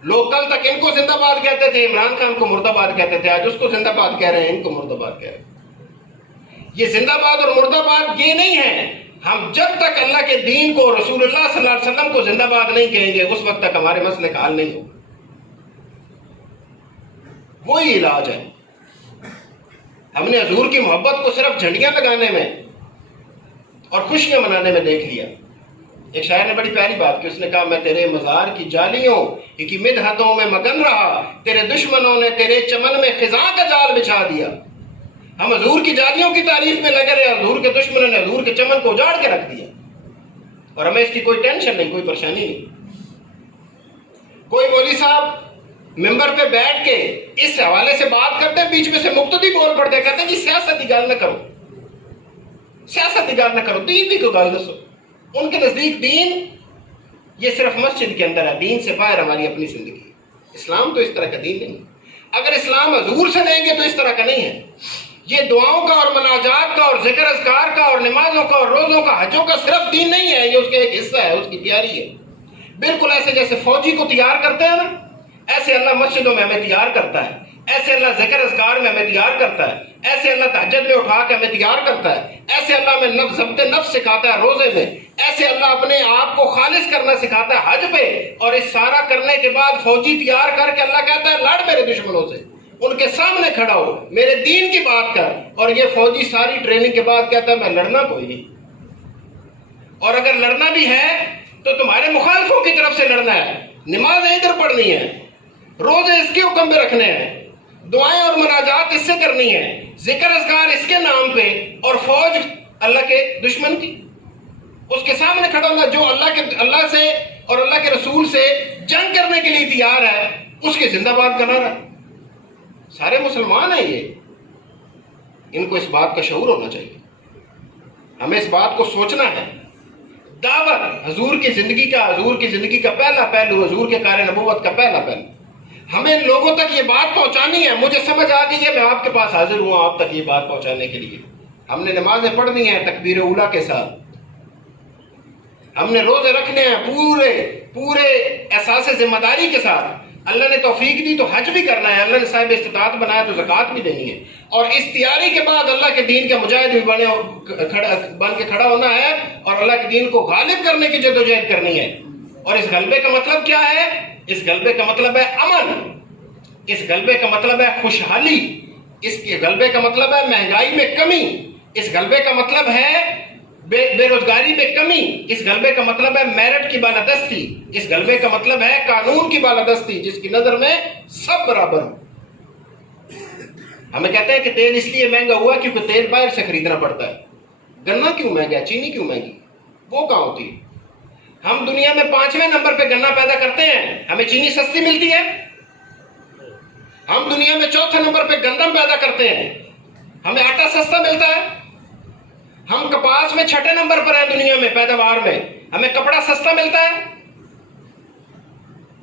لوگ کل تک ان کو زندہ باد کہتے تھے، عمران خان کو مرد آباد کہتے تھے، آج اس کو زندہ باد کہہ رہے ہیں، ان کو مرد آباد کہہ رہے ہیں. یہ زندہ باد اور مرد آباد یہ نہیں ہے. ہم جب تک اللہ کے دین کو، رسول اللہ صلی اللہ علیہ وسلم کو زندہ باد نہیں کہیں گے، اس وقت تک ہمارے مسئلے کا حل نہیں ہوگا. وہی علاج ہے. ہم نے حضور کی محبت کو صرف جھنڈیاں لگانے میں اور خوشیاں منانے میں دیکھ لیا. ایک شاعر نے بڑی پیاری بات کی، اس نے کہا، میں تیرے مزار کی جالیوں کی مدحتوں میں مگن رہا، تیرے دشمنوں نے تیرے چمن میں خزاں کا جال بچھا دیا. ہم حضور کی جالیوں کی تعریف میں لگے رہے، حضور کے دشمنوں نے حضور کے چمن کو اجاڑ کے رکھ دیا، اور ہمیں اس کی کوئی ٹینشن نہیں، کوئی پریشانی نہیں. کوئی مولوی صاحب ممبر پہ بیٹھ کے اس حوالے سے بات کرتے ہیں، بیچ میں سے مقتدی بول پڑتے کہتے ہیں جی سیاست کی گل نہ کرو، سیاست کی گل نہ کرو، دین کی کوئی گل دسو۔ ان کے نزدیک دین یہ صرف مسجد کے اندر ہے، دین سے باہر ہماری اپنی زندگی ہے۔ اسلام تو اس طرح کا دین نہیں، اگر اسلام حضور سے لیں گے تو اس طرح کا نہیں ہے۔ یہ دعاؤں کا اور مناجات کا اور ذکر اذکار کا اور نمازوں کا اور روزوں کا حجوں کا صرف دین نہیں ہے، یہ اس کا ایک حصہ ہے، اس کی تیاری ہے۔ بالکل ایسے جیسے فوجی کو تیار کرتے ہیں نا، ایسے اللہ مسجدوں میں ہمیں تیار کرتا ہے، ایسے اللہ ذکر اذکار میں ہمیں تیار کرتا ہے، ایسے اللہ تہجد میں اٹھا کے ہمیں تیار کرتا ہے، ایسے اللہ ہمیں ضبط نفس سکھاتا ہے روزے میں، ایسے اللہ اپنے آپ کو خالص کرنا سکھاتا ہے حج پہ، اور اس سارا کرنے کے بعد فوجی تیار کر کے اللہ کہتا ہے لڑ میرے دشمنوں سے، ان کے سامنے کھڑا ہو، میرے دین کی بات کر، اور یہ فوجی ساری ٹریننگ کے بعد کہتا ہے میں لڑنا کوئی نہیں، اور اگر لڑنا بھی ہے تو تمہارے مخالفوں کی طرف سے لڑنا ہے، نمازیں ادھر پڑھنی ہے، روزے اس کے حکم پہ رکھنے ہیں، دعائیں اور مناجات اس سے کرنی ہے، ذکر اذکار اس کے نام پہ، اور فوج اللہ کے دشمن کی، اس کے سامنے کھڑا ہونا، جو اللہ سے اور اللہ کے رسول سے جنگ کرنے کے لیے تیار ہے اس کے زندہ باد کرنا رہا۔ سارے مسلمان ہیں یہ، ان کو اس بات کا شعور ہونا چاہیے، ہمیں اس بات کو سوچنا ہے۔ دعوت حضور کی زندگی کا پہلا پہلو، حضور کے کار نبوت کا پہلا پہلو، ہمیں لوگوں تک یہ بات پہنچانی ہے۔ مجھے سمجھ آ گئی ہے، میں آپ کے پاس حاضر ہوں آپ تک یہ بات پہنچانے کے لیے۔ ہم نے نمازیں پڑھنی ہیں تکبیر اولیٰ کے ساتھ، ہم نے روزے رکھنے ہیں پورے احساس ذمہ داری کے ساتھ۔ اللہ نے توفیق دی تو حج بھی کرنا ہے، اللہ نے صاحب استطاعت بنایا تو زکوٰۃ بھی دینی ہے، اور اس تیاری کے بعد اللہ کے دین کا مجاہد بھی بن کے کھڑا ہونا ہے، اور اللہ کے دین کو غالب کرنے کی جدوجہد کرنی ہے۔ اور اس غلبے کا مطلب کیا ہے؟ اس غلبے کا مطلب ہے امن، اس غلبے کا مطلب ہے خوشحالی، اس کے غلبے کا مطلب ہے مہنگائی میں کمی، اس غلبے کا مطلب ہے بے روزگاری میں کمی، اس غلبے کا مطلب ہے میرٹ کی بالادستی، اس غلبے کا مطلب ہے قانون کی بالادستی، جس کی نظر میں سب برابر ہو۔ ہمیں کہتے ہیں کہ تیل اس لیے مہنگا ہوا کیونکہ تیل باہر سے خریدنا پڑتا ہے۔ گنا کیوں مہنگا ہے؟ چینی کیوں مہنگی؟ وہ کہاں ہوتی ہے؟ ہم دنیا میں 5ویں نمبر پہ گنا پیدا کرتے ہیں، ہمیں چینی سستی ملتی ہے۔ ہم دنیا میں 4تھے نمبر پہ گندم پیدا کرتے ہیں، ہمیں آٹا سستا ملتا ہے۔ ہم کپاس میں 6ٹھے نمبر پر ہیں دنیا میں پیداوار میں، ہمیں کپڑا سستا ملتا ہے۔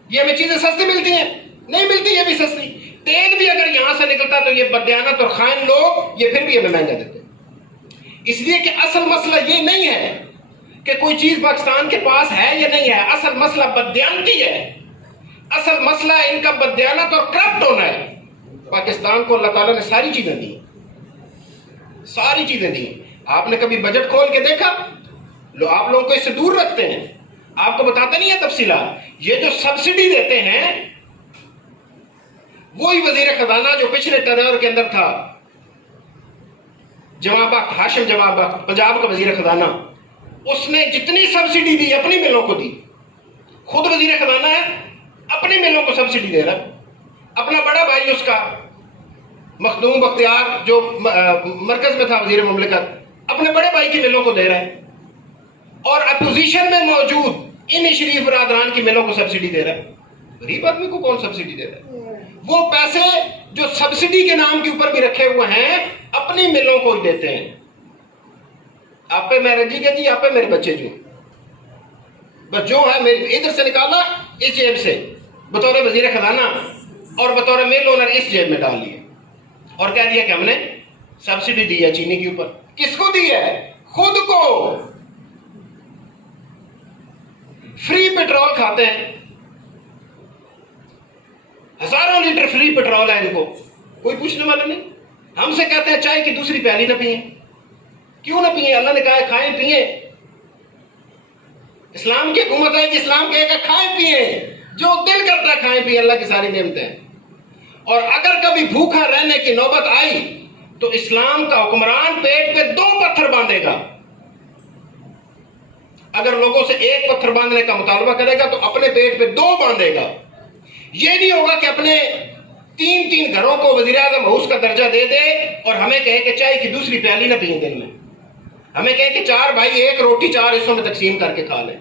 یہ ہمیں چیزیں سستی ملتی ہیں؟ نہیں ملتی، یہ بھی سستی۔ تیل بھی اگر یہاں سے نکلتا تو یہ بددیانت اور خائن لوگ یہ پھر بھی ہمیں مہنگا دیتے، اس لیے کہ اصل مسئلہ یہ نہیں ہے کہ کوئی چیز پاکستان کے پاس ہے یا نہیں ہے، اصل مسئلہ بددیانتی ہے، اصل مسئلہ ان کا بددیانت اور کرپٹ ہونا ہے۔ پاکستان کو اللہ تعالیٰ نے ساری چیزیں دی، ساری چیزیں دی۔ آپ نے کبھی بجٹ کھول کے دیکھا؟ آپ لوگوں کو اس سے دور رکھتے ہیں، آپ کو بتاتے نہیں ہے تفصیلات۔ یہ جو سبسڈی دیتے ہیں وہی وزیر خزانہ جو پچھلے ٹرور کے اندر تھا، جواب بخت، ہاشم جواب بخت، پنجاب کا وزیر خزانہ، اس نے جتنی سبسڈی دی اپنی ملوں کو دی، خود وزیر خزانہ ہے، اپنی ملوں کو سبسڈی دے رہا ہے۔ اپنا بڑا بھائی اس کا مخدوم بختیار جو مرکز میں تھا وزیر مملکت، اپنے بڑے بھائی کی ملوں کو دے رہا ہے، اور اپوزیشن میں موجود ان شریف برادران کی ملوں کو سبسڈی دے رہا ہے۔ غریب آدمی کو کون سبسڈی دے رہا ہے؟ وہ پیسے جو سبسڈی کے نام کے اوپر بھی رکھے ہوئے ہیں اپنی ملوں کو ہی دیتے ہیں۔ آپ پہ میں رجی گیا جی، آپ پہ میرے بچے جو بس جو ہے میری ادھر سے نکالا اس جیب سے بطور وزیر خزانہ، اور بطور میل اونر اس جیب میں ڈال لیے، اور کہہ دیا کہ ہم نے سبسڈی دی ہے چینی کے اوپر۔ کس کو دی ہے؟ خود کو۔ فری پیٹرول کھاتے ہیں، ہزاروں لیٹر فری پیٹرول ہے ان کو، کوئی پوچھنے والا نہیں۔ ہم سے کہتے ہیں چائے کی دوسری پیالی نہ پئیں، کیوں نہ پئیں؟ اللہ نے کہا ہے کھائیں پئیں، اسلام کی حکومت ہے کہ اسلام کہے گا کھائیں پئیں، جو دل کرتا ہے کھائیں پئیں، اللہ کی ساری نعمتیں۔ اور اگر کبھی بھوکا رہنے کی نوبت آئی تو اسلام کا حکمران پیٹ پہ 2 پتھر باندھے گا۔ اگر لوگوں سے 1 پتھر باندھنے کا مطالبہ کرے گا تو اپنے پیٹ پہ 2 باندھے گا۔ یہ نہیں ہوگا کہ اپنے 3 گھروں کو وزیر اعظم ہاؤس کا درجہ دے دے اور ہمیں کہے کہ چائے کی دوسری پیالی نہ پئیں دن میں، ہمیں کہے کہ 4 بھائی 1 روٹی 4 حصوں میں تقسیم کر کے کھا لیں۔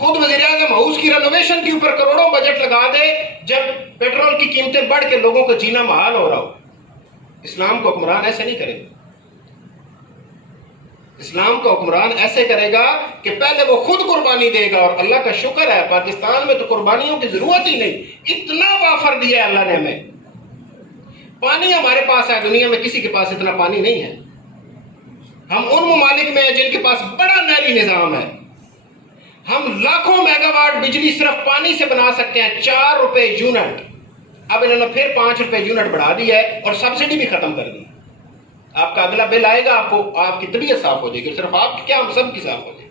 خود وزیر اعظم ہاؤس کی رینوویشن کے اوپر کروڑوں بجٹ لگا دے جب پیٹرول کی قیمتیں بڑھ کے لوگوں کو جینا محال ہو رہا ہو. اسلام کو حکمران ایسے نہیں کرے گا. اسلام کا حکمران ایسے کرے گا کہ پہلے وہ خود قربانی دے گا. اور اللہ کا شکر ہے پاکستان میں تو قربانیوں کی ضرورت ہی نہیں, اتنا وافر دیا ہے اللہ نے ہمیں. پانی ہمارے پاس ہے, دنیا میں کسی کے پاس اتنا پانی نہیں ہے. ہم ان ممالک میں ہیں جن کے پاس بڑا نہری نظام ہے. ہم لاکھوں میگا واٹ بجلی صرف پانی سے بنا سکتے ہیں, 4 روپے یونٹ. اب انہوں نے پھر 5 روپے یونٹ بڑھا دی ہے اور سبسڈی بھی ختم کر دی. آپ کا اگلا بل آئے گا, آپ کی طبیعت صاف ہو جائے گی. صرف آپ کی کیا, ہم سب کی صاف ہو جائے گی.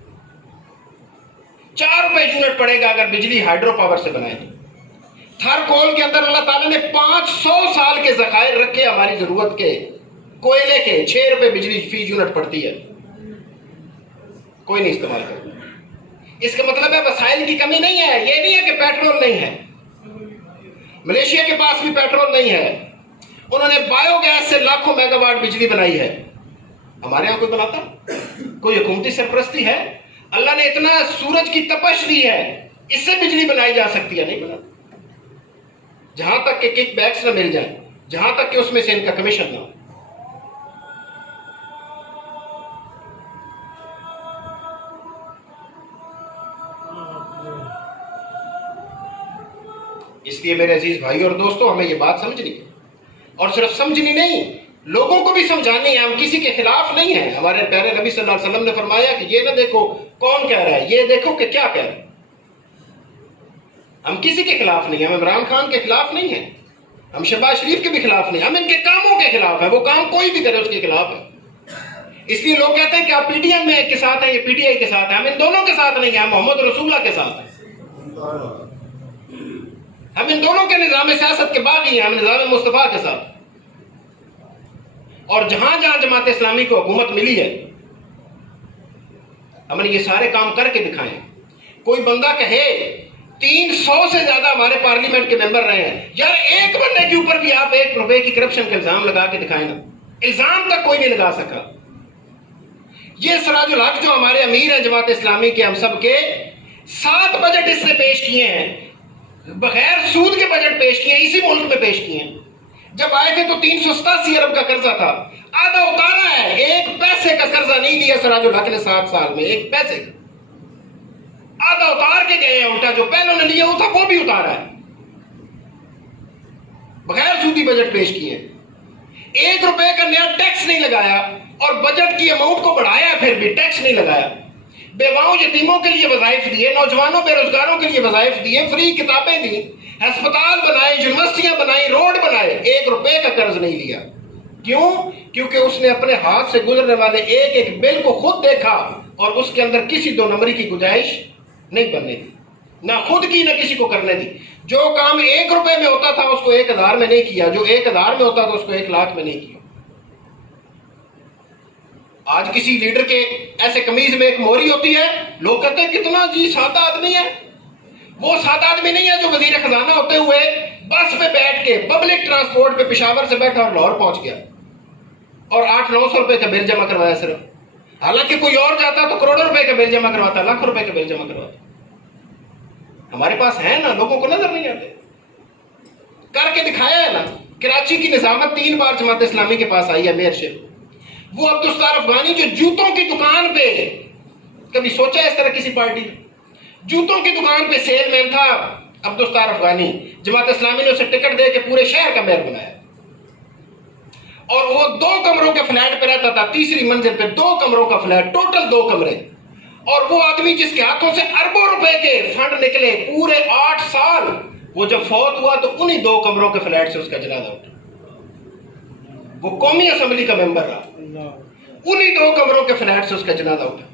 4 روپے یونٹ پڑے گا اگر بجلی ہائیڈرو پاور سے بنائے تو. تھر کول کے اندر اللہ تعالیٰ نے 500 سال کے ذخائر رکھے ہماری ضرورت کے, کوئلے کے. 6 روپے بجلی فی یونٹ پڑتی ہے, کوئی نہیں استعمال کرتا. اس کا مطلب ہے وسائل کی کمی نہیں ہے. یہ نہیں ہے کہ پیٹرول نہیں ہے. ملیشیا کے پاس بھی پیٹرول نہیں ہے, انہوں نے بایو گیس سے لاکھوں میگا واٹ بجلی بنائی ہے. ہمارے یہاں کوئی بناتا؟ کوئی حکومتی سرپرستی ہے؟ اللہ نے اتنا سورج کی تپش دی ہے, اس سے بجلی بنائی جا سکتی ہے, نہیں بنا. جہاں تک کہ کک بیکس نہ مل جائیں, جہاں تک کہ اس میں سے ان کا کمیشن نہ ہو. اس لیے میرے عزیز بھائی اور دوستوں, ہمیں یہ بات سمجھنی ہے, اور صرف سمجھنی نہیں, لوگوں کو بھی سمجھانی ہے. ہم کسی کے خلاف نہیں ہیں. ہمارے پیارے نبی صلی اللہ علیہ وسلم نے فرمایا کہ یہ نہ دیکھو کون کہہ رہا ہے, یہ دیکھو کہ کیا کہہ رہا ہے. ہم کسی کے خلاف نہیں ہیں. ہم عمران خان کے خلاف نہیں ہیں, ہم شہباز شریف کے بھی خلاف نہیں. ہم ان کے کاموں کے خلاف ہیں. وہ کام کوئی بھی کرے اس کے خلاف ہے. اس لیے لوگ کہتے ہیں کہ آپ پی ٹی ایم میں کے ساتھ ہیں, یہ پی ٹی آئی کے ساتھ ہیں. ہم ان دونوں کے ساتھ نہیں ہیں, ہم محمد رسول اللہ کے ساتھ ہیں. ہم ان دونوں کے نظام سیاست کے باغی ہیں, ہم نظام مصطفیٰ کے ساتھ. اور جہاں جہاں جماعت اسلامی کو حکومت ملی ہے, ہم نے یہ سارے کام کر کے دکھائے ہیں. کوئی بندہ کہے 300 سے زیادہ ہمارے پارلیمنٹ کے ممبر رہے ہیں, یار ایک بندے کے اوپر بھی آپ 1 روپے کی کرپشن کا الزام لگا کے دکھائیں نا. الزام تک کوئی نہیں لگا سکا. یہ سراج الحق جو ہمارے امیر ہیں جماعت اسلامی کے, ہم سب کے 7 بجٹ اس نے پیش کیے ہیں, بغیر سود کے بجٹ پیش کیے ہیں, اسی ملک میں پیش کیے ہیں. جب آئے تھے تو 387 ارب کا قرضہ تھا, آدھا اتارا ہے. 1 پیسے کا قرضہ نہیں لیا سراج الحق نے 7 سال میں, 1 پیسے کا. آدھا اتار کے گئے ہیں, الٹا جو پہلوں نے لیا تھا وہ بھی اتارا ہے. بغیر سودی بجٹ پیش کیے, 1 روپے کا نیا ٹیکس نہیں لگایا, اور بجٹ کی اماؤنٹ کو بڑھایا, پھر بھی ٹیکس نہیں لگایا. بیواؤں یتیموں کے لیے وظائف دیے, نوجوانوں بے روزگاروں کے لیے وظائف دیے, فری کتابیں دی, ہسپتال بنائے, یونیورسٹیاں بنائی, روڈ بنائے. 1 روپے کا قرض نہیں لیا. کیوں؟ کیونکہ اس نے اپنے ہاتھ سے گزرنے والے ایک ایک بل کو خود دیکھا, اور اس کے اندر کسی 2 نمبری کی گنجائش نہیں بننے دی, نہ خود کی نہ کسی کو کرنے دی. جو کام 1 روپے میں ہوتا تھا اس کو 1000 میں نہیں کیا, جو 1000 میں ہوتا تھا اس کو 1 لاکھ میں نہیں کیا. آج کسی لیڈر کے ایسے قمیض میں ایک موہری ہوتی ہے, لوگ کہتے ہیں کتنا جی سادہ آدمی ہے. وہ سادہ آدمی نہیں ہے جو وزیر خزانہ ہوتے ہوئے بس پہ بیٹھ کے پبلک ٹرانسپورٹ پہ پشاور سے بیٹھا اور لاہور پہنچ گیا, اور 800-900 روپے کا بل جمع کروایا صرف. حالانکہ کوئی اور جاتا تو کروڑوں روپے کا بل جمع کرواتا, لاکھوں روپے کا بل جمع کرواتا. ہمارے پاس ہے نا, لوگوں کو نظر نہیں آتے. کر کے دکھایا ہے نا. کراچی کی نظامت 3 بار جماعت اسلامی کے پاس آئی ہے, میئر شپ. وہ عبدالستار افغانی جو جوتوں کی دکان پہ, کبھی سوچا اس طرح کسی پارٹی نے؟ جوتوں کی دکان پہ سیل مین تھا عبدالستار افغانی, جماعت اسلامی نے اسے ٹکٹ دے کے پورے شہر کا میئر بنایا. اور وہ 2 کمروں کے فلیٹ پہ رہتا تھا, 3ری منزل پہ 2 کمروں کا فلیٹ, ٹوٹل 2 کمرے. اور وہ آدمی جس کے ہاتھوں سے اربوں روپے کے فنڈ نکلے پورے 8 سال, وہ جب فوت ہوا تو انہی 2 کمروں کے فلیٹ سے اس کا جنازہ اٹھا. وہ قومی اسمبلی کا ممبر رہا, انہی 2 کمروں کے فلیٹ سے اس کا جنازہ اٹھا.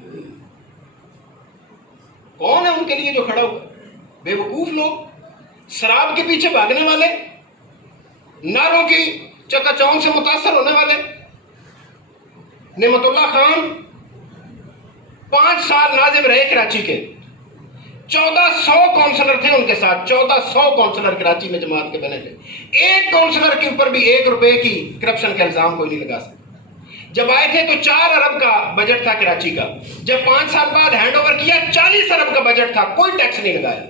کون ہے ان کے لیے جو کھڑا ہوا؟ بے وقوف لوگ, شراب کے پیچھے بھاگنے والے, نعروں کی چکا چوند سے متاثر ہونے والے. نعمت اللہ خان 5 سال ناظم رہے کراچی کے, 1400 کونسلر تھے ان کے ساتھ, 1400 کونسلر کراچی میں جماعت کے بنے تھے. ایک کونسلر کے اوپر بھی 1 روپے کی کرپشن کا الزام کوئی نہیں لگا سکتا. جب آئے تھے تو 4 ارب کا بجٹ تھا کراچی کا، جب 5 سال بعد ہینڈ اوور کیا 40 ارب کا بجٹ تھا، کوئی ٹیکس نہیں لگایا،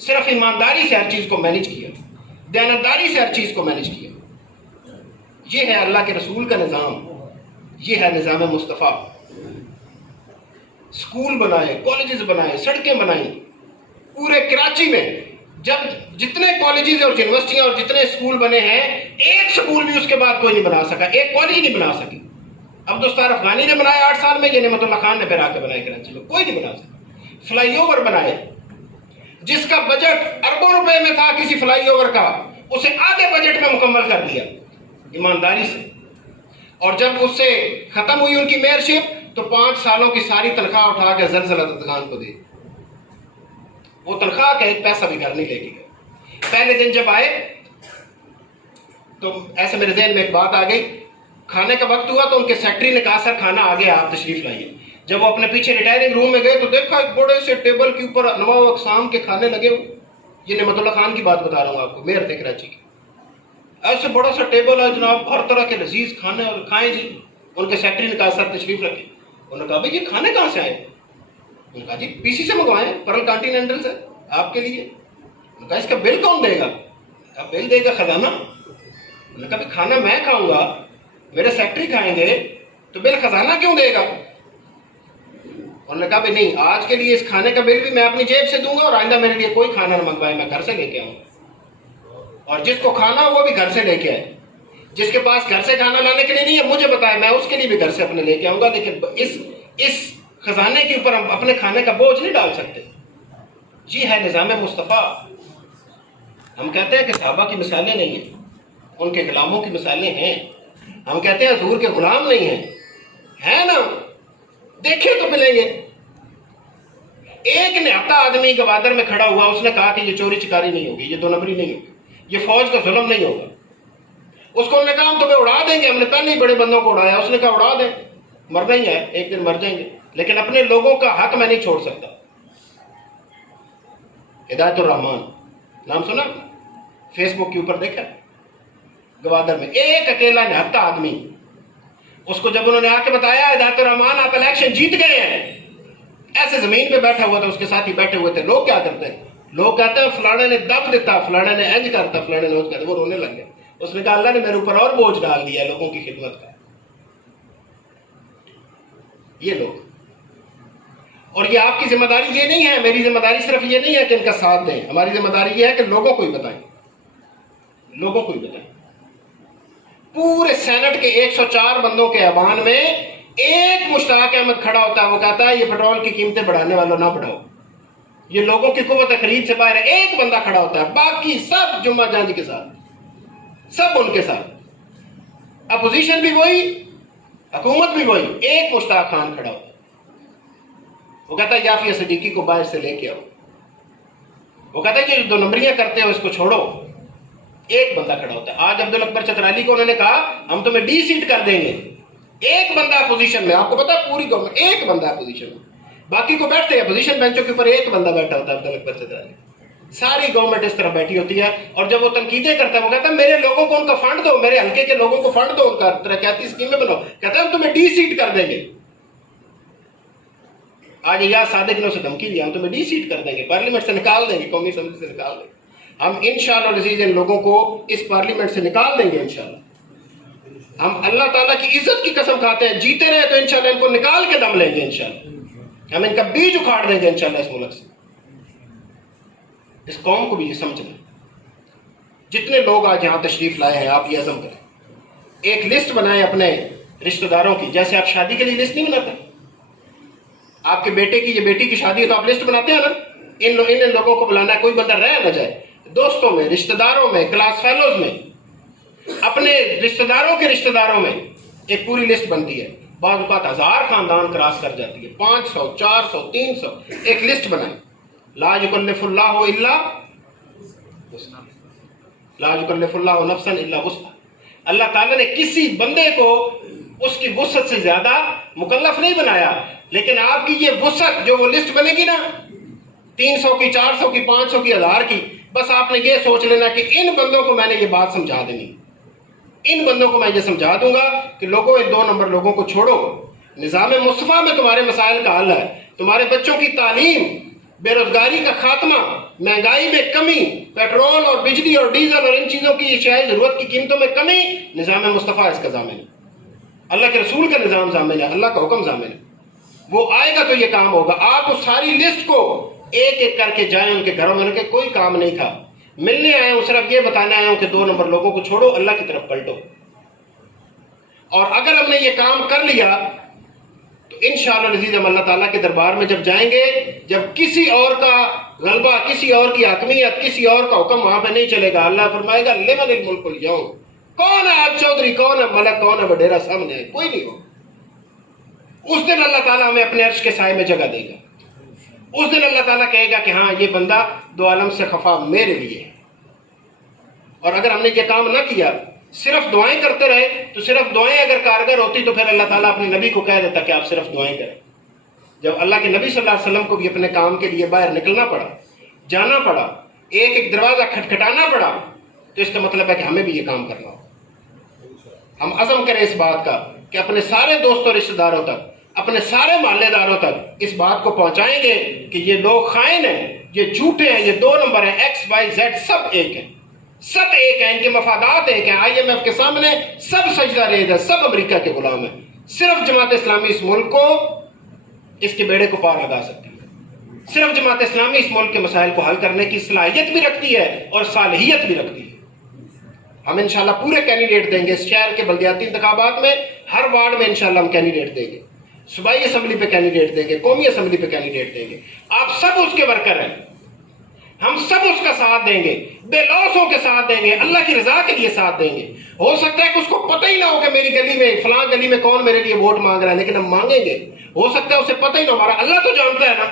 صرف ایمانداری سے ہر چیز کو مینج کیا، دیانتداری سے ہر چیز کو مینج کیا۔ یہ ہے اللہ کے رسول کا نظام، یہ ہے نظام مصطفیٰ۔ اسکول بنائے، کالجز بنائے، سڑکیں بنائیں پورے کراچی میں۔ جب جتنے کالجز اور یونیورسٹیاں اور جتنے اسکول بنے ہیں، ایک اسکول بھی اس کے بعد کوئی نہیں بنا سکا، ایک کالج نہیں بنا سکے۔ عبدالستار افغانی نے بنایا 8 سال میں، یہ نعمت اللہ خان نے پھر آ کے بنائے کراچی میں، کوئی نہیں بنا سکا۔ فلائی اوور بنائے، جس کا بجٹ اربوں روپے میں تھا کسی فلائی اوور کا، اسے آدھے بجٹ میں مکمل کر دیا ایمانداری سے۔ اور جب اس سے ختم ہوئی ان کی میئرشپ تو 5 سالوں کی ساری تنخواہ اٹھا کے زلزلہ ددگان کو دی۔ وہ تنخواہ کا ایک پیسہ بھی گھر نہیں لے کے گئے۔ پہلے دن جب آئے تو ایسے میرے ذہن میں ایک بات آ گئی، کھانے کا وقت ہوا تو ان کے سیکٹری نے کہا سر کھانا آ گیا، آپ تشریف لائیے۔ جب وہ اپنے پیچھے ریٹائرنگ روم میں گئے تو دیکھا ایک بڑے سے ٹیبل کے اوپر انواع و اقسام کے کھانے لگے ہوئے۔ یہ نعمت اللہ خان کی بات بتا رہا ہوں آپ کو، میئر تھے کراچی کے۔ ایسے بڑا سا ٹیبل ہے جناب، ہر طرح کے لذیذ کھانے، اور کھائیں جی۔ ان کے سیکٹری نے کہا سر تشریف رکھیں۔ انہوں نے کہا بھائی یہ کھانے کہاں سے آئے؟ انہوں نے کہا جی پی سی سے منگوائے، پرل کانٹیننٹل سے آپ کے لیے۔ انہوں نے کہا اس کا بل کون دے گا؟ کہا بل دے گا خزانہ۔ انہوں نے کہا بھی کھانا میں کھاؤں گا، میرے سیکٹری کھائیں گے تو بل خزانہ کیوں دے گا؟ انہوں نے کہا بھی نہیں، آج کے لیے اس کھانے کا بل بھی میں اپنی جیب سے دوں گا، اور آئندہ میرے لیے کوئی کھانا نہ منگوائے، میں گھر سے لے کے آؤں گا۔ اور جس کو کھانا ہو وہ بھی گھر سے لے کے آئے۔ جس کے پاس گھر سے کھانا لانے کے لیے نہیں ہے مجھے بتائے، میں اس کے لیے بھی گھر سے اپنے لے کے آؤں گا، لیکن اس خزانے کے اوپر ہم اپنے کھانے کا بوجھ نہیں ڈال سکتے۔ یہ ہے نظام مصطفیٰ۔ ہم کہتے ہیں کہ صحابہ کی مثالیں نہیں ہیں، ان کے غلاموں کی مثالیں ہیں۔ ہم کہتے ہیں حضور کے غلام نہیں ہیں نا، دیکھیں تو ملیں گے۔ ایک نہتا آدمی گوادر میں کھڑا ہوا، اس نے کہا کہ یہ چوری چکاری نہیں ہوگی، یہ 2 نمبری نہیں ہوگی، یہ فوج کا ظلم نہیں ہوگا۔ اس کو انہوں نے کہا ہم تمہیں اڑا دیں گے، ہم نے پہلے ہی بڑے بندوں کو اڑایا۔ اس نے کہا اڑا دیں، مرنا ہی ہے، ایک دن مر جائیں گے، لیکن اپنے لوگوں کا حق میں نہیں چھوڑ سکتا۔ ہدایت الرحمان نام سنا؟ فیس بک کے اوپر دیکھا؟ گوادر میں ایک اکیلا نہتا آدمی، اس کو جب انہوں نے آ کے بتایا ہدایت الرحمان آپ الیکشن جیت گئے ہیں، ایسے زمین پہ بیٹھا ہوا تھا، اس کے ساتھ ہی بیٹھے ہوئے تھے۔ لوگ کیا کرتے ہیں؟ لوگ کہتے ہیں فلانے نے دب دیتا، فلانے نے انج کرتا، فلانے نے انج کرتا۔ وہ رونے لگ گئے۔ اس نے کہا اللہ نے میرے اوپر اور بوجھ ڈال دیا لوگوں کی خدمت کا۔ یہ لوگ، اور یہ آپ کی ذمہ داری یہ نہیں ہے، میری ذمہ داری صرف یہ نہیں ہے کہ ان کا ساتھ دیں، ہماری ذمہ داری یہ ہے کہ لوگوں کو ہی بتائیں، لوگوں کو ہی بتائیں۔ پورے سینٹ کے 104 بندوں کے ایوان میں ایک مشتاق احمد کھڑا ہوتا ہے، وہ کہتا ہے یہ پیٹرول کی قیمتیں بڑھانے والوں نہ بڑھاؤ، یہ لوگوں کی قوت خرید سے باہر ہے۔ ایک بندہ کھڑا ہوتا ہے، باقی سب جمعہ جانج کے ساتھ، سب ان کے ساتھ، اپوزیشن بھی وہی، حکومت بھی وہی، ایک مشتاق خان کھڑا ہوتا ہے۔ وہ کہتا ہے یافیہ صدیقی کو باہر سے لے کے آؤ، وہ کہتا ہے یہ 2 نمبریاں کرتے ہو اس کو چھوڑو۔ ایک بندہ کھڑا ہوتا ہے۔ آج عبد الاکبر چترالی کو انہوں نے کہا ہم تمہیں ڈی سیٹ کر دیں گے، ایک بندہ اپوزیشن میں، آپ کو پتا ہے پوری گورنمنٹ ایک بندہ اپوزیشن میں، باقی کو بیٹھتے ہیں اپوزیشن بینچوں کے اوپر، ایک بندہ بیٹھا ہوتا ہے عبد الاکبر چترالی۔ ساری گورنمنٹ اس طرح بیٹھی ہوتی ہے، اور جب وہ تنقیدیں کرتا ہے وہ کہتا ہے میرے لوگوں کو ان کا فنڈ دو، میرے حلقے کے لوگوں کو فنڈ دو، ان کا ترقیاتی اسکیمیں بناؤ، کہتا ہے ہم تمہیں ڈی سیٹ کر دیں گے۔ آج یا صادق نے اسے دھمکی دیا ہم تمہیں ڈی سیٹ کر دیں گے، پارلیمنٹ سے نکال دیں گے، قومی اسمبلی سے نکال دیں گے۔ ہم انشاءاللہ العزیز ان لوگوں کو اس پارلیمنٹ سے نکال دیں گے انشاءاللہ۔ ہم اللہ تعالیٰ کی عزت کی قسم کھاتے ہیں، جیتے رہے تو انشاءاللہ ان کو نکال کے دم لیں گے انشاءاللہ، ہم ان کا بیج اکھاڑ دیں گے انشاءاللہ اس ملک سے۔ اس قوم کو بھی یہ سمجھنا، جتنے لوگ آج یہاں تشریف لائے ہیں آپ یہ عزم کریں، ایک لسٹ بنائیں اپنے رشتہ داروں کی، جیسے آپ شادی کے لیے لسٹ نہیں بناتے، آپ کے بیٹے کی یا بیٹی کی شادی ہے تو آپ لسٹ بناتے ہیں نا، ان لوگوں کو بلانا ہے، کوئی بندہ رہ نہ جائے۔ دوستوں میں، رشتہ داروں میں، کلاس فیلوز میں، اپنے رشتہ داروں کے رشتہ داروں میں ایک پوری لسٹ بنتی ہے، بعض اوقات 1000 خاندان کراس کر جاتی ہے، 500 400 300، ایک لسٹ بنائیں۔ لا یکلف اللہ الا لا یکلف اللہ نفسا الا وسعها، اللہ تعالیٰ نے کسی بندے کو اس کی وسعت سے زیادہ مکلف نہیں بنایا، لیکن آپ کی یہ وسعت جو وہ لسٹ بنے گی نا، 300 کی، 400 کی، 500 کی، 1000 کی، بس آپ نے یہ سوچ لینا کہ ان بندوں کو میں نے یہ بات سمجھا دینی، ان بندوں کو میں یہ سمجھا دوں گا کہ لوگوں ان 2 نمبر لوگوں کو چھوڑو، نظام مصطفیٰ میں تمہارے مسائل کا حل ہے، تمہارے بچوں کی تعلیم، بے روزگاری کا خاتمہ، مہنگائی میں کمی، پیٹرول اور بجلی اور ڈیزل اور ان چیزوں کی اشیاء ضرورت کی قیمتوں میں کمی، نظام مصطفیٰ اس کا ضامن ہے، اللہ کے رسول کا نظام ضامن ہے، اللہ کا حکم ضامن ہے، وہ آئے گا تو یہ کام ہوگا۔ آپ اس ساری لسٹ کو ایک ایک کر کے جائیں ان کے گھروں میں، ان کے کوئی کام نہیں تھا، ملنے آئے ہوں، صرف یہ بتانے آئے ہوں کہ 2 نمبر لوگوں کو چھوڑو، اللہ کی طرف پلٹو۔ اور اگر ہم نے یہ کام کر لیا تو انشاءاللہ العزیز ہم اللہ تعالیٰ کے دربار میں جب جائیں گے، جب کسی اور کا غلبہ، کسی اور کی حاکمیت، کسی اور کا حکم وہاں پہ نہیں چلے گا، اللہ فرمائے گا لمن الملک اليوم، کون ہے آج چودھری، کون ہے ملک، کون ہے وڈیرا، سامنے ہے، کوئی نہیں ہو۔ اس دن اللہ تعالیٰ ہمیں اپنے عرش کے سائے میں جگہ دے گا، اس دن اللہ تعالیٰ کہے گا کہ ہاں یہ بندہ 2 عالم سے خفا میرے لیے ہے۔ اور اگر ہم نے یہ کام نہ کیا، صرف دعائیں کرتے رہے، تو صرف دعائیں اگر کارگر ہوتی تو پھر اللہ تعالیٰ اپنے نبی کو کہہ دیتا کہ آپ صرف دعائیں کریں۔ جب اللہ کے نبی صلی اللہ علیہ وسلم کو بھی اپنے کام کے لیے باہر نکلنا پڑا، جانا پڑا، ایک ایک دروازہ کھٹکھٹانا پڑا، تو اس کا مطلب ہے کہ ہمیں بھی یہ کام کرنا ہو۔ ہم عزم کریں اس بات کا کہ اپنے سارے دوستوں رشتہ داروں تک، اپنے سارے محلے داروں تک اس بات کو پہنچائیں گے کہ یہ لوگ خائن ہیں، یہ جھوٹے ہیں، یہ 2 نمبر ہیں، ایکس وائی زیڈ سب ایک ہیں، سب ایک ہیں، ان کے مفادات ایک ہیں، IMF کے سامنے سب سجدہ ریز ہے، سب امریکہ کے غلام ہیں، صرف جماعت اسلامی اس ملک کو، اس کے بیڑے کو پار لگا سکتی ہے، صرف جماعت اسلامی اس ملک کے مسائل کو حل کرنے کی صلاحیت بھی رکھتی ہے اور صالحیت بھی رکھتی ہے۔ ہم انشاءاللہ پورے کینڈیڈیٹ دیں گے، اس شہر کے بلدیاتی انتخابات میں ہر وارڈ میں انشاءاللہ ہم کینڈیڈیٹ دیں گے، صوبائی اسمبلی پہ کینڈیڈیٹ دیں گے، قومی اسمبلی پہ کینڈیڈیٹ دیں گے، آپ سب اس کے ورکر ہیں، ہم سب اس کا ساتھ دیں گے، بے لوثوں کے ساتھ دیں گے، اللہ کی رضا کے لیے ساتھ دیں گے۔ ہو سکتا ہے کہ اس کو پتہ ہی نہ ہو کہ میری گلی میں فلاں گلی میں کون میرے لیے ووٹ مانگ رہا ہے، لیکن ہم مانگیں گے۔ ہو سکتا ہے اسے پتہ ہی نہ ہو، ہمارا اللہ تو جانتا ہے نا،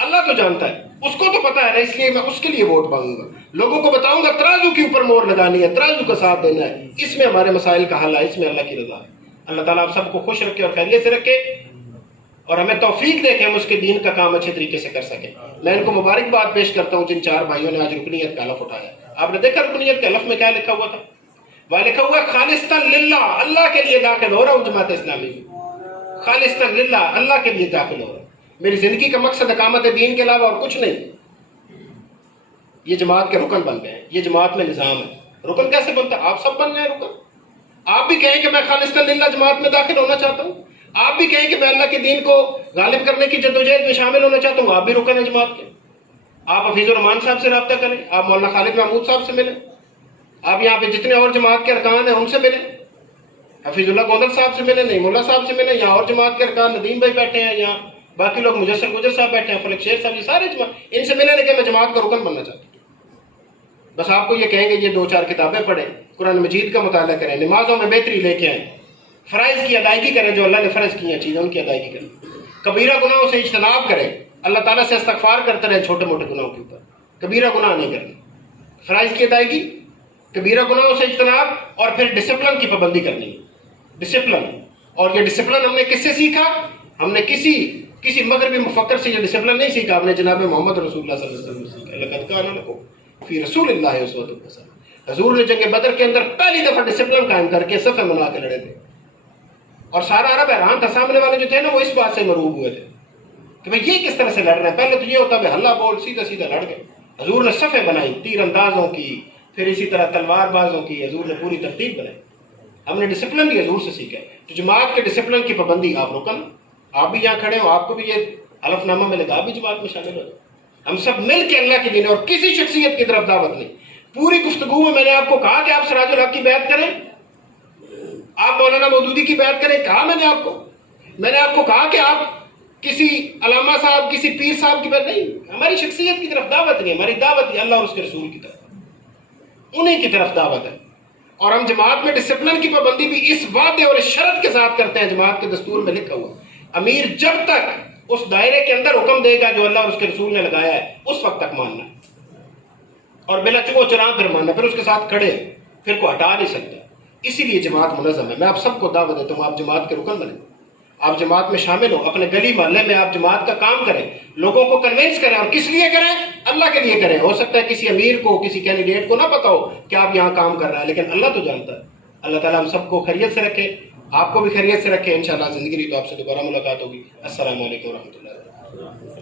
اللہ تو جانتا ہے، اس کو تو پتہ ہے نا، اس لیے میں اس کے لیے ووٹ مانگوں گا، لوگوں کو بتاؤں گا ترازو کے اوپر مور لگانی ہے، ترازو کا ساتھ دینا ہے، اس میں ہمارے مسائل کا حل ہے، اس میں اللہ کی رضا ہے۔ اللہ تعالیٰ آپ سب کو خوش رکھے اور خیریت سے رکھے، اور ہمیں توفیق دے کہ ہم اس کے دین کا کام اچھے طریقے سے کر سکیں۔ میں ان کو مبارکباد پیش کرتا ہوں جن 4 بھائیوں نے آج رکنیت کا حلف اٹھایا۔ آپ نے دیکھا رکنیت کے حلف میں کیا لکھا ہوا تھا؟ وہاں لکھا ہوا ہے خالصتاً للہ، اللہ کے لیے داخل ہو رہا ہوں جماعت اسلامی میں، خالصتاً للہ، اللہ کے لیے داخل ہو رہا ہوں، میری زندگی کا مقصد اقامت دین کے علاوہ اور کچھ نہیں۔ یہ جماعت کے رکن بن گئے ہیں، یہ جماعت میں نظام ہے۔ رکن کیسے بنتا ہے؟ آپ سب بن گئے رکن۔ آپ بھی کہیں کہ میں خالصتاً للہ جماعت میں داخل ہونا چاہتا ہوں، آپ بھی کہیں کہ میں اللہ کے دین کو غالب کرنے کی جدوجہد میں شامل ہونا چاہتا ہوں، آپ بھی رکن ہیں جماعت کے۔ آپ حفیظ الرحمان صاحب سے رابطہ کریں، آپ مولانا خالد محمود صاحب سے ملیں، آپ یہاں پہ جتنے اور جماعت کے ارکان ہیں ان سے ملیں، حفیظ اللہ گوندل صاحب سے ملیں، نعیم اللہ صاحب سے ملیں، یہاں اور جماعت کے ارکان ندیم بھائی بیٹھے ہیں، یہاں باقی لوگ مجسر گجر صاحب بیٹھے ہیں، فلک شیر صاحب، یہ سارے جماعت، ان سے ملیں، لیکن میں جماعت کا رکن بننا چاہتا ہوں۔ بس آپ کو یہ کہیں گے یہ 2-4 کتابیں پڑھیں، قرآن مجید کا مطالعہ کریں، نمازوں میں بہتری لے کے آئیں، فرائض کی ادائیگی کریں، جو اللہ نے فرض کی ہیں چیزیں ان کی ادائیگی کریں، کبیرہ گناہوں سے اجتناب کریں، اللہ تعالیٰ سے استغفار کرتے رہیں چھوٹے موٹے گناہوں کے اوپر، کبیرہ گناہ نہیں کرنے، فرائض کی ادائیگی، کبیرہ گناہوں سے اجتناب، اور پھر ڈسپلن کی پابندی کرنی ہے، ڈسپلن۔ اور یہ ڈسپلن ہم نے کس سے سیکھا؟ ہم نے کسی مغربی مفکر سے یہ ڈسپلن نہیں سیکھا، ہم نے جناب محمد رسول اللہ صلی اللہ علیہ وسلم سے سیکھا، لقد کان لکم فی رسول اللہ اسوۃ حسنہ۔ حضور نے جنگ بدر کے اندر پہلی دفعہ ڈسپلن قائم کر کے صفیں بنا کے لڑے تھے، اور سارا عرب حیران تھا، سامنے والے جو تھے نا وہ اس بات سے مرعوب ہوئے تھے کہ بھئی یہ کس طرح سے لڑ رہے ہیں۔ پہلے تو یہ ہوتا ہے ہلہ بول، سیدھا سیدھا لڑ گئے، حضور نے صفیں بنائی، تیر اندازوں کی، پھر اسی طرح تلوار بازوں کی، حضور نے پوری ترتیب بنائی۔ ہم نے ڈسپلن بھی حضور سے سیکھا ہے۔ تو جماعت کے ڈسپلن کی پابندی، آپ رکن، آپ بھی یہاں کھڑے ہو، آپ کو بھی یہ حلف نامہ ملے گا، آپ بھی جماعت میں شامل ہو جائیں۔ ہم سب مل کے اللہ کے دین، اور کسی شخصیت کی طرف دعوت نہیں۔ پوری گفتگو میں نے آپ کو کہا کہ آپ سراج الحق کی بیعت کریں، آپ مولانا مودودی کی بیعت کریں، کہا میں نے آپ کو، میں نے آپ کو کہا کہ آپ کسی علامہ صاحب، کسی پیر صاحب کی بیعت نہیں، ہماری شخصیت کی طرف دعوت نہیں، ہماری دعوت ہے اللہ اور اس کے رسول کی طرف، انہیں کی طرف دعوت ہے۔ اور ہم جماعت میں ڈسپلن کی پابندی بھی اس وعدے اور اس شرط کے ساتھ کرتے ہیں، جماعت کے دستور میں لکھا ہوا، امیر جب تک اس دائرے کے اندر حکم دے گا جو اللہ اور اس کے رسول نے لگایا ہے اس وقت تک ماننا، اور بلا چگو چران پھر ماننا، پھر اس کے ساتھ کھڑے، پھر کو ہٹا نہیں سکتا۔ اسی لیے جماعت منظم ہے۔ میں آپ سب کو دعوت دیتا ہوں، آپ جماعت کے رکن بنیں، آپ جماعت میں شامل ہو، اپنے گلی محلے میں آپ جماعت کا کام کریں، لوگوں کو کنونس کریں، اور کس لیے کریں؟ اللہ کے لیے کریں۔ ہو سکتا ہے کسی امیر کو، کسی کینڈیڈیٹ کو نہ پتا ہو کہ آپ یہاں کام کر رہے ہیں، لیکن اللہ تو جانتا ہے، اللہ تعالیٰ ہم سب کو خیریت سے رکھے، آپ کو بھی خیریت سے رکھے، انشاءاللہ زندگی رہی تو آپ سے دوبارہ ملاقات ہوگی۔ السلام علیکم ورحمۃ اللہ۔